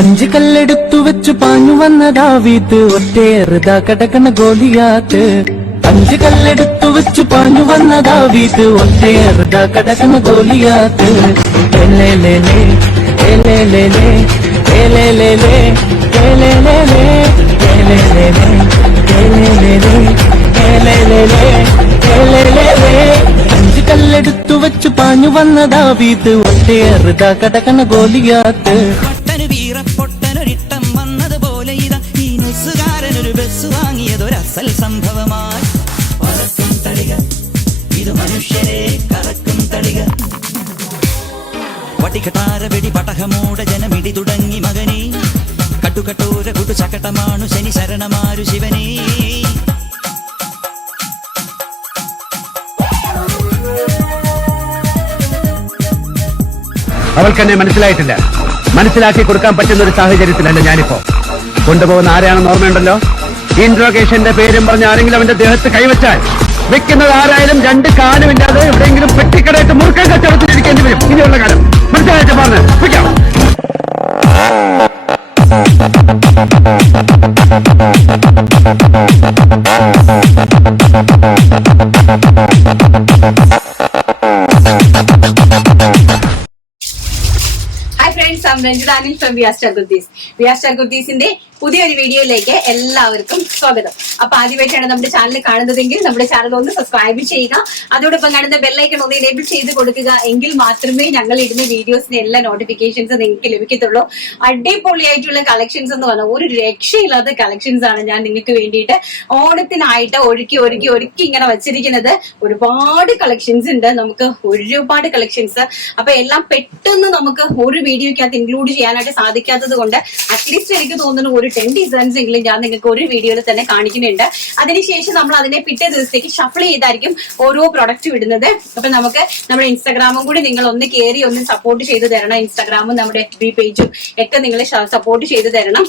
അഞ്ചു കല്ലെടുത്തു വെച്ചു പാഞ്ഞു വന്ന ദാവീദ് ഒറ്റയേറുതാ കടക്കണ ഗോലിയാത്ത്. അഞ്ചു കല്ലെടുത്തു വെച്ചു പാഞ്ഞു വന്ന ദാവീദ് ഒറ്റയേറുതാ കടക്കണ ഗോലിയാത്ത്. എലേലേലേ എലേലേലേ എലേലേലേ എലേലേലേ എലേലേലേ എലേലേലേ എലേലേലേ എലേലേലേ. അഞ്ചു കല്ലെടുത്തു വെച്ചു പാഞ്ഞു വന്ന ദാവീദ് ഒറ്റയേറുതാ കടക്കണ ഗോലിയാത്ത്. പൊട്ടനൊരിട്ടം വന്നതുപോലെ ഇതാ ഈ നുസുകാരനൊരു ബസ് വാങ്ങിയതൊരസൽ സംഭവമായി. പറക്കും തളിക ഇത് മനുഷ്യരെ കറക്കും തളിക. വട്ടിക്കട്ടാര വെടി പടഹമൂട ജനമിടി തുടങ്ങി മകനേ. കട്ടുകട്ടോര കുട്ടു ചക്കട്ടമാണു ശനി ശരണമാരു ശിവനേ. അവൾക്കെന്നെ മനസ്സിലായിട്ടില്ല. മനസ്സിലാക്കി കൊടുക്കാൻ പറ്റുന്ന ഒരു സാഹചര്യത്തിലല്ല ഞാനിപ്പോ. കൊണ്ടുപോകുന്ന ആരെയാണെന്ന് ഓർമ്മയുണ്ടല്ലോ? ഇൻട്രോഗേഷന്റെ പേരും പറഞ്ഞ് ആരെങ്കിലും അവന്റെ ദേഹത്ത് കൈവച്ചാൽ വെക്കുന്നത് ആരായാലും രണ്ട് കാലുമില്ലാതെ എവിടെയെങ്കിലും പെട്ടിക്കടയിട്ട് മുറുക്കൻ കച്ചവടത്തിലിരിക്കേണ്ടി വരും ഇനിയുള്ള കാലം. മനസ്സിലായിട്ട് പറഞ്ഞു വെക്കാം. Hi friends, I am Ranjitha Anil from V R star kurtis. V R star കുർത്തീസിന്റെ പുതിയൊരു വീഡിയോയിലേക്ക് എല്ലാവർക്കും സ്വാഗതം. അപ്പൊ ആദ്യമായിട്ടാണ് നമ്മുടെ ചാനൽ കാണുന്നതെങ്കിൽ നമ്മുടെ ചാനൽ ഒന്ന് സബ്സ്ക്രൈബ് ചെയ്യുക. അതോടൊപ്പം കാണുന്ന ബെല്ലൈക്കൺ ഒന്ന് എനേബിൾ ചെയ്ത് കൊടുക്കുക. എങ്കിൽ മാത്രമേ ഞങ്ങൾ ഇടുന്ന വീഡിയോസിന് എല്ലാ നോട്ടിഫിക്കേഷൻസ് നിങ്ങൾക്ക് ലഭിക്കത്തുള്ളൂ. അടിപൊളിയായിട്ടുള്ള കളക്ഷൻസ് എന്ന് പറഞ്ഞാൽ ഒരു രക്ഷയില്ലാത്ത കളക്ഷൻസ് ആണ് ഞാൻ നിങ്ങൾക്ക് വേണ്ടിയിട്ട് ഓണത്തിനായിട്ട് ഒരുക്കി ഇങ്ങനെ വെച്ചിരിക്കുന്നത്. ഒരുപാട് കളക്ഷൻസ് ഉണ്ട്, നമുക്ക് ഒരുപാട് കളക്ഷൻസ്. അപ്പൊ എല്ലാം പെട്ടെന്ന് നമുക്ക് ഒരു വീഡിയോക്കകത്ത് ഇൻക്ലൂഡ് ചെയ്യാനായിട്ട് സാധിക്കാത്തത് കൊണ്ട് അറ്റ്ലീസ്റ്റ് എനിക്ക് തോന്നുന്നു ഒരു 10 ഡിസൈൻസ് എങ്കിലും ഞാൻ നിങ്ങൾക്ക് ഒരു വീഡിയോയിൽ തന്നെ കാണിക്കുന്നുണ്ട്. അതിനുശേഷം നമ്മൾ അതിനെ പിറ്റേ ദിവസത്തേക്ക് ഷഫിൾ ചെയ്തായിരിക്കും ഓരോ പ്രൊഡക്റ്റ് വിടുന്നത്. അപ്പൊ നമുക്ക് നമ്മുടെ ഇൻസ്റ്റാഗ്രാമും കൂടി നിങ്ങൾ ഒന്ന് കയറി ഒന്ന് സപ്പോർട്ട് ചെയ്ത് തരണം. ഇൻസ്റ്റാഗ്രാമും നമ്മുടെ FB പേജും ഒക്കെ നിങ്ങൾ സപ്പോർട്ട് ചെയ്ത് തരണം.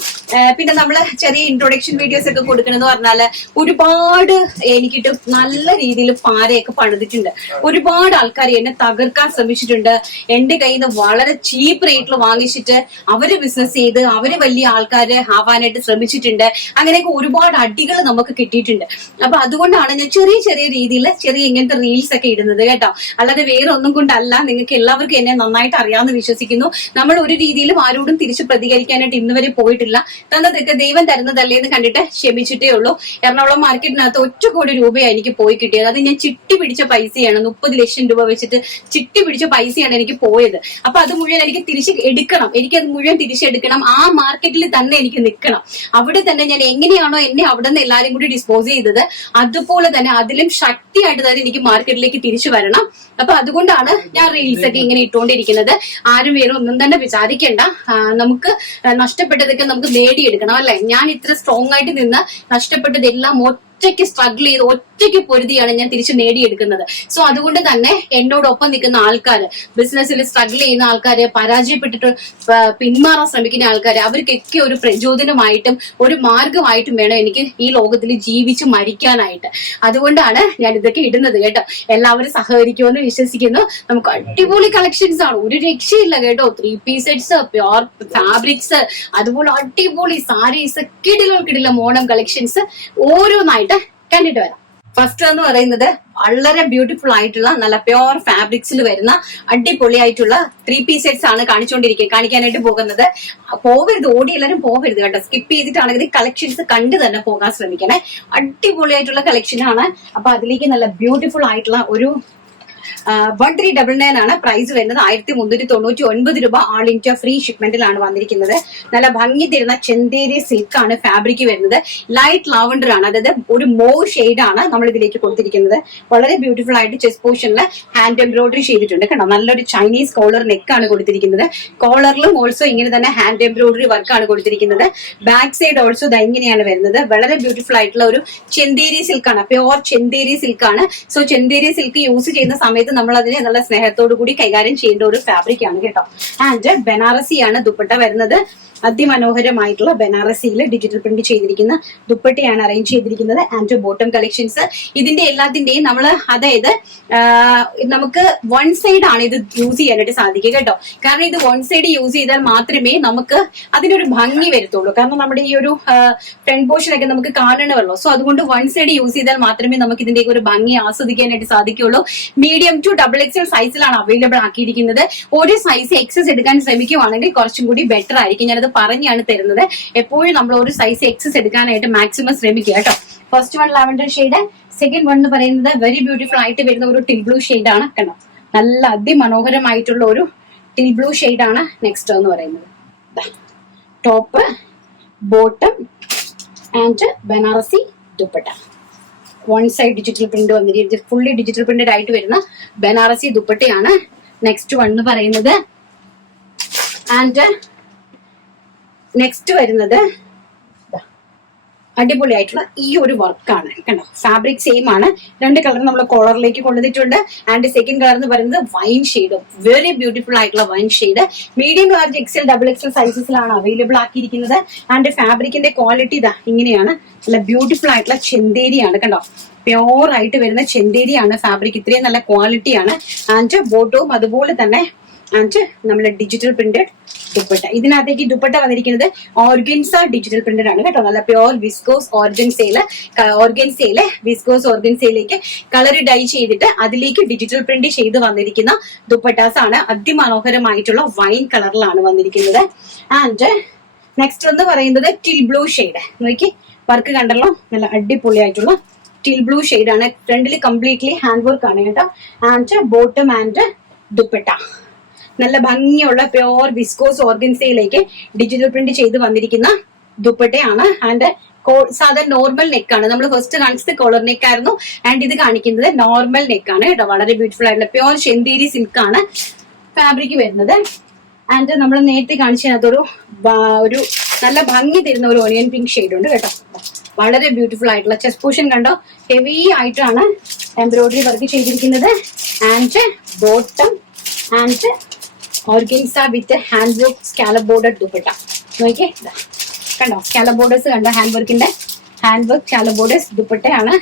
പിന്നെ നമ്മൾ ചെറിയ ഇൻട്രൊഡക്ഷൻ വീഡിയോസ് ഒക്കെ കൊടുക്കണമെന്ന് പറഞ്ഞാല് ഒരുപാട് എനിക്കിട്ട് നല്ല രീതിയിൽ പാരയൊക്കെ പണിതിട്ടുണ്ട്. ഒരുപാട് ആൾക്കാർ എന്നെ തകർക്കാൻ ശ്രമിച്ചിട്ടുണ്ട്. എന്റെ കയ്യിൽ നിന്ന് വളരെ ചീപ്പ് റേറ്റിൽ വാങ്ങിച്ചിട്ട് അവര് ബിസിനസ് ചെയ്ത് അവര് വലിയ ആൾക്കാര് ആവാനായിട്ട് ശ്രമിച്ചിട്ടുണ്ട്. അങ്ങനെയൊക്കെ ഒരുപാട് അടികൾ നമുക്ക് കിട്ടിയിട്ടുണ്ട്. അപ്പൊ അതുകൊണ്ടാണ് ഞാൻ ചെറിയ ചെറിയ രീതിയിൽ ചെറിയ ഇങ്ങനത്തെ റീൽസ് ഒക്കെ ഇടുന്നത് കേട്ടോ. അല്ലാതെ വേറെ ഒന്നും കൊണ്ടല്ല. നിങ്ങൾക്ക് എല്ലാവർക്കും എന്നെ നന്നായിട്ട് അറിയാമെന്ന് വിശ്വസിക്കുന്നു. നമ്മൾ ഒരു രീതിയിലും ആരോടും തിരിച്ച് പ്രതികരിക്കാനായിട്ട് ഇന്ന് വരെ പോയിട്ടില്ല. തന്നതൊക്കെ ദൈവം തരുന്നതല്ലേ എന്ന് കണ്ടിട്ട് ക്ഷമിച്ചിട്ടേ ഉള്ളൂ. എറണാകുളം മാർക്കറ്റിനകത്ത് 1 കോടി രൂപയാണ് എനിക്ക് പോയി കിട്ടിയത്. അത് ഞാൻ ചിട്ടി പിടിച്ച പൈസയാണ്. 30 ലക്ഷം രൂപ വെച്ചിട്ട് ചിട്ടി പിടിച്ച പൈസയാണ് എനിക്ക് പോയത്. അപ്പൊ അത് മുഴുവൻ എനിക്ക് തിരിച്ച് എടുക്കണം. എനിക്കത് മുഴുവൻ തിരിച്ചെടുക്കണം. ആ മാർക്കറ്റിൽ തന്നെ എനിക്ക് നിൽക്കണം. അവിടെ തന്നെ ഞാൻ എങ്ങനെയാണോ എന്നെ അവിടെ നിന്ന് എല്ലാരും കൂടി ഡിസ്പോസ് ചെയ്തത് അതുപോലെ തന്നെ അതിലും ശക്തിയായിട്ട് തന്നെ എനിക്ക് മാർക്കറ്റിലേക്ക് തിരിച്ചു വരണം. അപ്പൊ അതുകൊണ്ടാണ് ഞാൻ റീൽസ് ഒക്കെ ഇങ്ങനെ ഇട്ടുകൊണ്ടിരിക്കുന്നത്. ആരും വേറെ ഒന്നും തന്നെ വിചാരിക്കേണ്ട. നമുക്ക് നഷ്ടപ്പെട്ടതൊക്കെ നമുക്ക് നേടിയെടുക്കണം അല്ലെ. ഞാൻ ഇത്ര സ്ട്രോങ് ആയിട്ട് നിന്ന് നഷ്ടപ്പെട്ടതെല്ലാം ഒറ്റയ്ക്ക് സ്ട്രഗിൾ ചെയ്ത് ഒറ്റയ്ക്ക് പൊരുതിയാണ് ഞാൻ തിരിച്ചു നേടിയെടുക്കുന്നത്. സോ അതുകൊണ്ട് തന്നെ എന്നോടൊപ്പം നിൽക്കുന്ന ആൾക്കാര്, ബിസിനസ്സിൽ സ്ട്രഗിൾ ചെയ്യുന്ന ആൾക്കാര്, പരാജയപ്പെട്ടിട്ട് പിന്മാറാൻ ശ്രമിക്കുന്ന ആൾക്കാര്, അവർക്കൊക്കെ ഒരു പ്രചോദനമായിട്ടും ഒരു മാർഗമായിട്ടും വേണം എനിക്ക് ഈ ലോകത്തിൽ ജീവിച്ച് മരിക്കാനായിട്ട്. അതുകൊണ്ടാണ് ഞാൻ ഇതൊക്കെ ഇടുന്നത് കേട്ടോ. എല്ലാവരും സഹകരിക്കുമെന്ന് വിശ്വസിക്കുന്നു. നമുക്ക് അടിപൊളി കളക്ഷൻസ് ആണ്, ഒരു രക്ഷയില്ല കേട്ടോ. 3 പീസ് സെറ്റ്സ്, പ്യോർ ഫാബ്രിക്സ്, അതുപോലെ അടിപൊളി സാരീസ്, കിടിലം ഓണം കളക്ഷൻസ് ഓരോന്നായിട്ട് കണ്ടിട്ട് വരാം. ഫസ്റ്റ് എന്ന് പറയുന്നത് വളരെ ബ്യൂട്ടിഫുൾ ആയിട്ടുള്ള നല്ല പ്യോർ ഫാബ്രിക്സിൽ വരുന്ന അടിപൊളിയായിട്ടുള്ള 3 പീസ് സെറ്റ്സ് ആണ് കാണിക്കാനായിട്ട് പോകുന്നത്. പോവരുത്, ഓടി എല്ലാവരും പോവരുത് കേട്ടോ. സ്കിപ്പ് ചെയ്തിട്ടാണെങ്കിൽ കളക്ഷൻസ് കണ്ടു തന്നെ പോകാൻ ശ്രമിക്കണേ. അടിപൊളിയായിട്ടുള്ള കളക്ഷൻ ആണ്. അപ്പൊ അതിലേക്ക് നല്ല ബ്യൂട്ടിഫുൾ ആയിട്ടുള്ള ഒരു 1399 ആണ് പ്രൈസ് വരുന്നത്. 1399 രൂപ ആൾ ഇന്ത്യ ഫ്രീ ഷിപ്മെന്റിലാണ് വന്നിരിക്കുന്നത്. നല്ല ഭംഗി തരുന്ന ചെന്തേരി സിൽക്ക് ആണ് ഫാബ്രിക് വരുന്നത്. ലൈറ്റ് ലാവണ്ടർ ആണ്, അതായത് ഒരു മോവ് ഷെയ്ഡ് ആണ് നമ്മൾ ഇതിലേക്ക് കൊടുത്തിരിക്കുന്നത്. വളരെ ബ്യൂട്ടിഫുൾ ആയിട്ട് ചെസ്റ്റ് പോർഷനിൽ ഹാൻഡ് എംബ്രോയിഡറി ചെയ്തിട്ടുണ്ട് കേട്ടോ. നല്ലൊരു ചൈനീസ് കോളർ നെക്ക് ആണ് കൊടുത്തിരിക്കുന്നത്. കോളറിലും ഓൾസോ ഇങ്ങനെ തന്നെ ഹാൻഡ് എംബ്രോയിഡറി വർക്ക് ആണ് കൊടുത്തിരിക്കുന്നത്. ബാക്ക് സൈഡ് ഓൾസോ ഇങ്ങനെയാണ് വരുന്നത്. വളരെ ബ്യൂട്ടിഫുൾ ആയിട്ടുള്ള ഒരു ചെന്തേരി സിൽക്ക് ആണ്, പ്യോർ ചെന്തേരി സിൽക്ക് ആണ്. സോ ചെന്തേരി സിൽക്ക് യൂസ് ചെയ്യുന്ന സമയത്ത് നമ്മൾ അതിനെ നല്ല സ്നേഹത്തോടു കൂടി കൈകാര്യം ചെയ്യേണ്ട ഒരു ഫാബ്രിക് ആണ് കേട്ടോ. ആൻഡ് ബനാറസി ആണ് ദുപ്പട്ട വരുന്നത്. അതിമനോഹരമായിട്ടുള്ള ബനാറസിയിൽ ഡിജിറ്റൽ പ്രിന്റ് ചെയ്തിരിക്കുന്ന ദുപ്പട്ടയാണ് അറേഞ്ച് ചെയ്തിരിക്കുന്നത്. ആൻഡ് ബോട്ടം കളക്ഷൻസ് ഇതിന്റെ എല്ലാത്തിന്റെയും നമ്മൾ അതായത് നമുക്ക് വൺ സൈഡ് ആണ് ഇത് യൂസ് ചെയ്യാനായിട്ട് സാധിക്കുക കേട്ടോ. കാരണം ഇത് വൺ സൈഡ് യൂസ് ചെയ്താൽ മാത്രമേ നമുക്ക് അതിനൊരു ഭംഗി വരുത്തുള്ളൂ. കാരണം നമ്മുടെ ഈ ഒരു ഫ്രണ്ട് പോർഷൻ ഒക്കെ നമുക്ക് കാണണമല്ലോ. സോ അതുകൊണ്ട് വൺ സൈഡ് യൂസ് ചെയ്താൽ മാത്രമേ നമുക്ക് ഇതിന്റെ ഒരു ഭംഗി ആസ്വദിക്കാനായിട്ട് സാധിക്കുള്ളൂ. മീഡിയം ടു XXL സൈസിലാണ് അവൈലബിൾ ആക്കിയിരിക്കുന്നത്. ഒരു സൈസ് എക്സസ് എടുക്കാൻ ശ്രമിക്കുവാണെങ്കിൽ കുറച്ചും കൂടി ബെറ്റർ ആയിരിക്കും. ഞാനത് പറഞ്ഞാണ് തരുന്നത്. എപ്പോഴും നമ്മൾ ഒരു സൈസ് എക്സസ് എടുക്കാനായിട്ട് മാക്സിമം ശ്രമിക്കുക കേട്ടോ. First one lavender shade, second one എന്ന് പറയുന്നത് വെരി ബ്യൂട്ടിഫുൾ ആയിട്ട് വരുന്ന ഒരു ടിൽ ബ്ലൂ ആണ്. കണ്ടോ, നല്ല അതിമനോഹരമായിട്ടുള്ള ഒരു ടിൽ ബ്ലൂ ആണ്. നെക്സ്റ്റ് എന്ന് പറയുന്നത് top, bottom and Banarasi dupatta. One side digital print വന്നിരിക്കുന്നത്, ഫുള്ളി ഡിജിറ്റൽ പ്രിന്റഡ് ആയിട്ട് വരുന്ന ബനാറസി ദുപ്പട്ടയാണ്. നെക്സ്റ്റ് വൺ എന്ന് പറയുന്നത് ആൻഡ് നെക്സ്റ്റ് വരുന്നത് അടിപൊളിയായിട്ടുള്ള ഈ ഒരു വർക്കാണ്. കണ്ടോ, ഫാബ്രിക് സെയിം ആണ്. രണ്ട് കളർ നമ്മൾ കോളറിലേക്ക് കൊണ്ടുവന്നിട്ടുണ്ട്. ആൻഡ് സെക്കൻഡ് കളർ എന്ന് പറയുന്നത് വൈൻ ഷെയ്ഡ്, വെരി ബ്യൂട്ടിഫുൾ ആയിട്ടുള്ള wine shade. Medium large XXL സൈസസിലാണ് അവൈലബിൾ ആക്കിയിരിക്കുന്നത്. ആൻഡ് ഫാബ്രിക്കിന്റെ ക്വാളിറ്റി ഇതാ ഇങ്ങനെയാണ്. നല്ല ബ്യൂട്ടിഫുൾ ആയിട്ടുള്ള ചെന്തേരിയാണ്. കണ്ടോ, പ്യോർ ആയിട്ട് വരുന്ന ചെന്തേരിയാണ് ഫാബ്രിക്. ഇത്രയും നല്ല ക്വാളിറ്റിയാണ്. ആൻഡ് ബോട്ടവും അതുപോലെ തന്നെ ആൻഡ് നമ്മുടെ ഡിജിറ്റൽ പ്രിന്റഡ് ദുപ്പട്ട. ഇതിനകത്തേക്ക് ദുപ്പട്ട വന്നിരിക്കുന്നത് ഓർഗൻസ ഡിജിറ്റൽ പ്രിന്റഡ് ആണ് കേട്ടോ. നല്ല പ്യോർ വിസ്കോസ് ഓർഗൻസയില് വിസ്കോസ് ഓർഗൻസയിലേക്ക് കളർ ഡൈ ചെയ്തിട്ട് അതിലേക്ക് ഡിജിറ്റൽ പ്രിന്റ് ചെയ്ത് വന്നിരിക്കുന്ന ദുപ്പട്ടാസ് ആണ്. അതിമനോഹരമായിട്ടുള്ള വൈൻ കളറിലാണ് വന്നിരിക്കുന്നത്. ആൻഡ് നെക്സ്റ്റ് എന്ന് പറയുന്നത് ടിൽ ബ്ലൂ ഷെയ്ഡ്. നോക്കി വർക്ക് കണ്ടല്ലോ, നല്ല അടിപൊളിയായിട്ടുള്ള ടിൽ ബ്ലൂ ആണ്. ഫ്രണ്ടിൽ കംപ്ലീറ്റ്ലി ഹാൻഡ് വർക്ക് ആണ് കേട്ടോ. ആൻഡ് ബോട്ടം ആൻഡ് ദുപ്പട്ട നല്ല ഭംഗിയുള്ള പ്യോർ വിസ്കോസ് ഓർഗൻസയിലേക്ക് ഡിജിറ്റൽ പ്രിന്റ് ചെയ്ത് വന്നിരിക്കുന്ന ദുപ്പട്ടയാണ്. ആൻഡ് സാധാരണ നോർമൽ നെക്കാണ്. നമ്മൾ ഫസ്റ്റ് കാണിച്ചത് കോളർ നെക്ക് ആയിരുന്നു. ആൻഡ് ഇത് കാണിക്കുന്നത് നോർമൽ നെക്കാണ് കേട്ടോ. വളരെ ബ്യൂട്ടിഫുൾ ആയിട്ടുള്ള പ്യോർ ചെന്തേരി സിൽക്ക് ആണ് ഫാബ്രിക് വരുന്നത്. ആൻഡ് നമ്മൾ നേരത്തെ കാണിച്ചതിനകത്തൊരു ഒരു നല്ല ഭംഗി തരുന്ന ഒരു ഓണിയൻ പിങ്ക് ഷെയ്ഡ് ഉണ്ട് കേട്ടോ. വളരെ ബ്യൂട്ടിഫുൾ ആയിട്ടുള്ള ചെസ്റ്റ് പോർഷൻ കണ്ടോ, ഹെവി ആയിട്ടാണ് എംബ്രോയിഡറി വർക്ക് ചെയ്തിരിക്കുന്നത്. And bottom and organza with hand work scallop border dupatta. നോക്കിയേ, കണ്ടോ സ്കാലപ്പ് ബോർഡേഴ്സ് കണ്ടോ, ഹാൻഡ് വർക്ക് സ്കാലപ്പ് ബോർഡേഴ്സ് ദുപ്പട്ടയാണ്.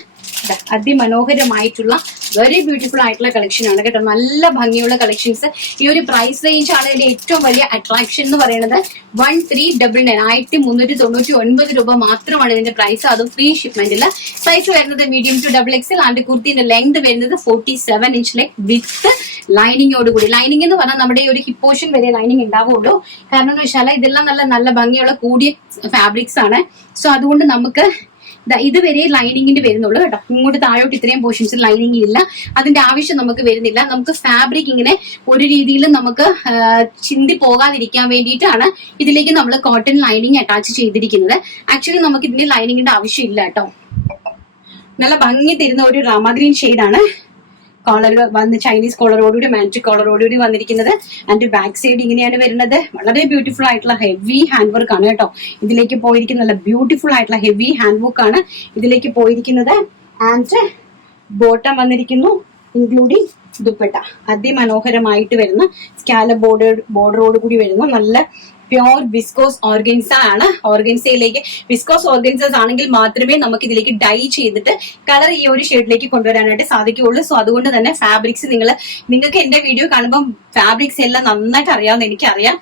അതിമനോഹരമായിട്ടുള്ള വെരി ബ്യൂട്ടിഫുൾ ആയിട്ടുള്ള കളക്ഷൻ ആണ് കേട്ടോ. നല്ല ഭംഗിയുള്ള കളക്ഷൻസ്. ഈ ഒരു പ്രൈസ് റേഞ്ച് ആണ് ഇതിന്റെ ഏറ്റവും വലിയ അട്രാക്ഷൻ എന്ന് പറയുന്നത്. 1399 1399 രൂപ മാത്രമാണ് ഇതിന്റെ പ്രൈസ്. അതും ഫ്രീ ഷിപ്മെന്റിൽ. സൈസ് വരുന്നത് മീഡിയം ടു XXL. ആൻഡ് കുർത്തിന്റെ ലെങ്ത് വരുന്നത് 47 ഇഞ്ച് ലെഗ് വിത്ത് ലൈനിങ്ങോടുകൂടി. ലൈനിങ് എന്ന് പറഞ്ഞാൽ നമ്മുടെ ഈ ഒരു ഹിപ്പ് പോർഷൻ വരെ ലൈനിങ് ഉണ്ടാവുള്ളൂ. കാരണം എന്ന് വെച്ചാൽ ഇതെല്ലാം നല്ല ഭംഗിയുള്ള കൂടിയ ഫാബ്രിക്സ് ആണ്. സോ അതുകൊണ്ട് നമുക്ക് ഇതുവരെ ലൈനിങ്ങിന്റെ വരുന്നുള്ളൂ കേട്ടോ. ഇങ്ങോട്ട് താഴോട്ട് ഇത്രയും പോർഷൻസ് ലൈനിങ് ഇല്ല. അതിന്റെ ആവശ്യം നമുക്ക് വരുന്നില്ല. നമുക്ക് ഫാബ്രിക് ഇങ്ങനെ ഒരു രീതിയിൽ നമുക്ക് ചിന്തി പോകാതിരിക്കാൻ വേണ്ടിയിട്ടാണ് ഇതിലേക്ക് നമ്മൾ കോട്ടൺ ലൈനിങ് അറ്റാച്ച് ചെയ്തിരിക്കുന്നത്. ആക്ച്വലി നമുക്ക് ഇതിന്റെ ലൈനിങ്ങിന്റെ ആവശ്യം ഇല്ല കേട്ടോ. നല്ല ഭംഗി തരുന്ന ഒരു രാമ ഗ്രീൻ ഷെയ്ഡാണ് കോളർ വന്ന് ചൈനീസ് കോളറോടുകൂടി മാജിക് കോളറോടുകൂടി വന്നിരിക്കുന്നത്. ആൻഡ് ബാക്ക് സൈഡ് ഇങ്ങനെയാണ് വരുന്നത്. വളരെ ബ്യൂട്ടിഫുൾ ആയിട്ടുള്ള ഹെവി ഹാൻഡ് വർക്ക് ആണ് കേട്ടോ. ഇതിലേക്ക് പോയിരിക്കുന്ന നല്ല ബ്യൂട്ടിഫുൾ ആയിട്ടുള്ള ഹെവി ഹാൻഡ് വർക്ക് ആണ് ഇതിലേക്ക് പോയിരിക്കുന്നത്. ആൻഡ് ബോട്ടം വന്നിരിക്കുന്നു ഇൻക്ലൂഡിങ് ദുപ്പട്ട. അതിമനോഹരമായിട്ട് വരുന്ന സ്കാലപ്പ് ബോർഡറോട് കൂടി വരുന്ന നല്ല പ്യോർ വിസ്കോസ് ഓർഗൻസ ആണ്. ഓർഗൻസയിലേക്ക് വിസ്കോസ് ഓർഗൻസസ് ആണെങ്കിൽ മാത്രമേ നമുക്ക് ഇതിലേക്ക് ഡൈ ചെയ്തിട്ട് കളർ ഈ ഒരു ഷെയ്ഡിലേക്ക് കൊണ്ടുവരാനായിട്ട് സാധിക്കുകയുള്ളൂ. സോ അതുകൊണ്ട് തന്നെ ഫാബ്രിക്സ് നിങ്ങൾക്ക് എന്റെ വീഡിയോ കാണുമ്പോൾ ഫാബ്രിക്സ് എല്ലാം നന്നായിട്ട് അറിയാവുന്ന എനിക്കറിയാം.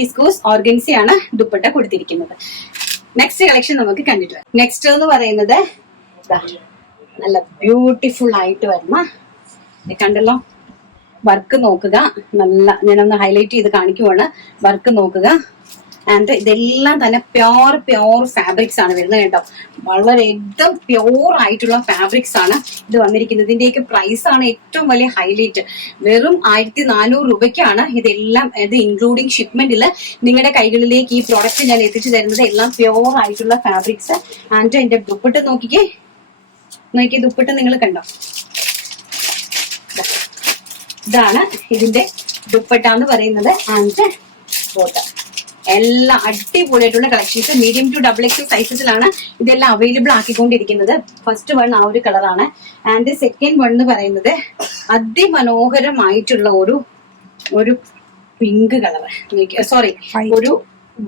വിസ്കോസ് ഓർഗൻസയാണ് ദുപ്പട്ട കൊടുത്തിരിക്കുന്നത്. നെക്സ്റ്റ് കളക്ഷൻ നമുക്ക് കണ്ടിട്ട് വരാം. നെക്സ്റ്റ് എന്ന് പറയുന്നത് നല്ല ബ്യൂട്ടിഫുൾ ആയിട്ട് വരുന്ന കണ്ടല്ലോ വർക്ക് നോക്കുക. നല്ല ഞാനൊന്ന് ഹൈലൈറ്റ് ചെയ്ത് കാണിക്കുവാണ്. വർക്ക് നോക്കുക. ആൻഡ് ഇതെല്ലാം തന്നെ പ്യോർ ഫാബ്രിക്സ് ആണ് വരുന്നത് കേട്ടോ. വളരെ एकदम പ്യോർ ആയിട്ടുള്ള ഫാബ്രിക്സ് ആണ് ഇത് വന്നിരിക്കുന്നത്. ഇതിന്റെയൊക്കെ പ്രൈസ് ആണ് ഏറ്റവും വലിയ ഹൈലൈറ്റ്. വെറും 1400 രൂപയ്ക്കാണ് ഇതെല്ലാം, ഇത് ഇൻക്ലൂഡിങ് ഷിപ്മെന്റിൽ നിങ്ങളുടെ കൈകളിലേക്ക് ഈ പ്രോഡക്റ്റ് ഞാൻ എത്തിച്ചു തരുന്നത്. എല്ലാം പ്യോർ ആയിട്ടുള്ള ഫാബ്രിക്സ്. ആൻഡ് എന്റെ ദുപ്പട്ട നോക്കിയേ, ദുപ്പട്ട നിങ്ങൾ കണ്ടോ. ഇതാണ് ഇതിന്റെ ദുപ്പട്ട എന്ന് പറയുന്നത്. ആൻഡ് ബോട്ടം എല്ലാം അടിപൊളിയായിട്ടുള്ള കളക്ഷൻസ്. മീഡിയം ടു XXL സൈസസിലാണ് ഇതെല്ലാം അവൈലബിൾ ആക്കിക്കൊണ്ടിരിക്കുന്നത്. ഫസ്റ്റ് വൺ ആ ഒരു കളറാണ്. ആൻഡ് സെക്കൻഡ് വൺ എന്ന് പറയുന്നത് അതിമനോഹരമായിട്ടുള്ള ഒരു പിങ്ക് കളർ, സോറി ഒരു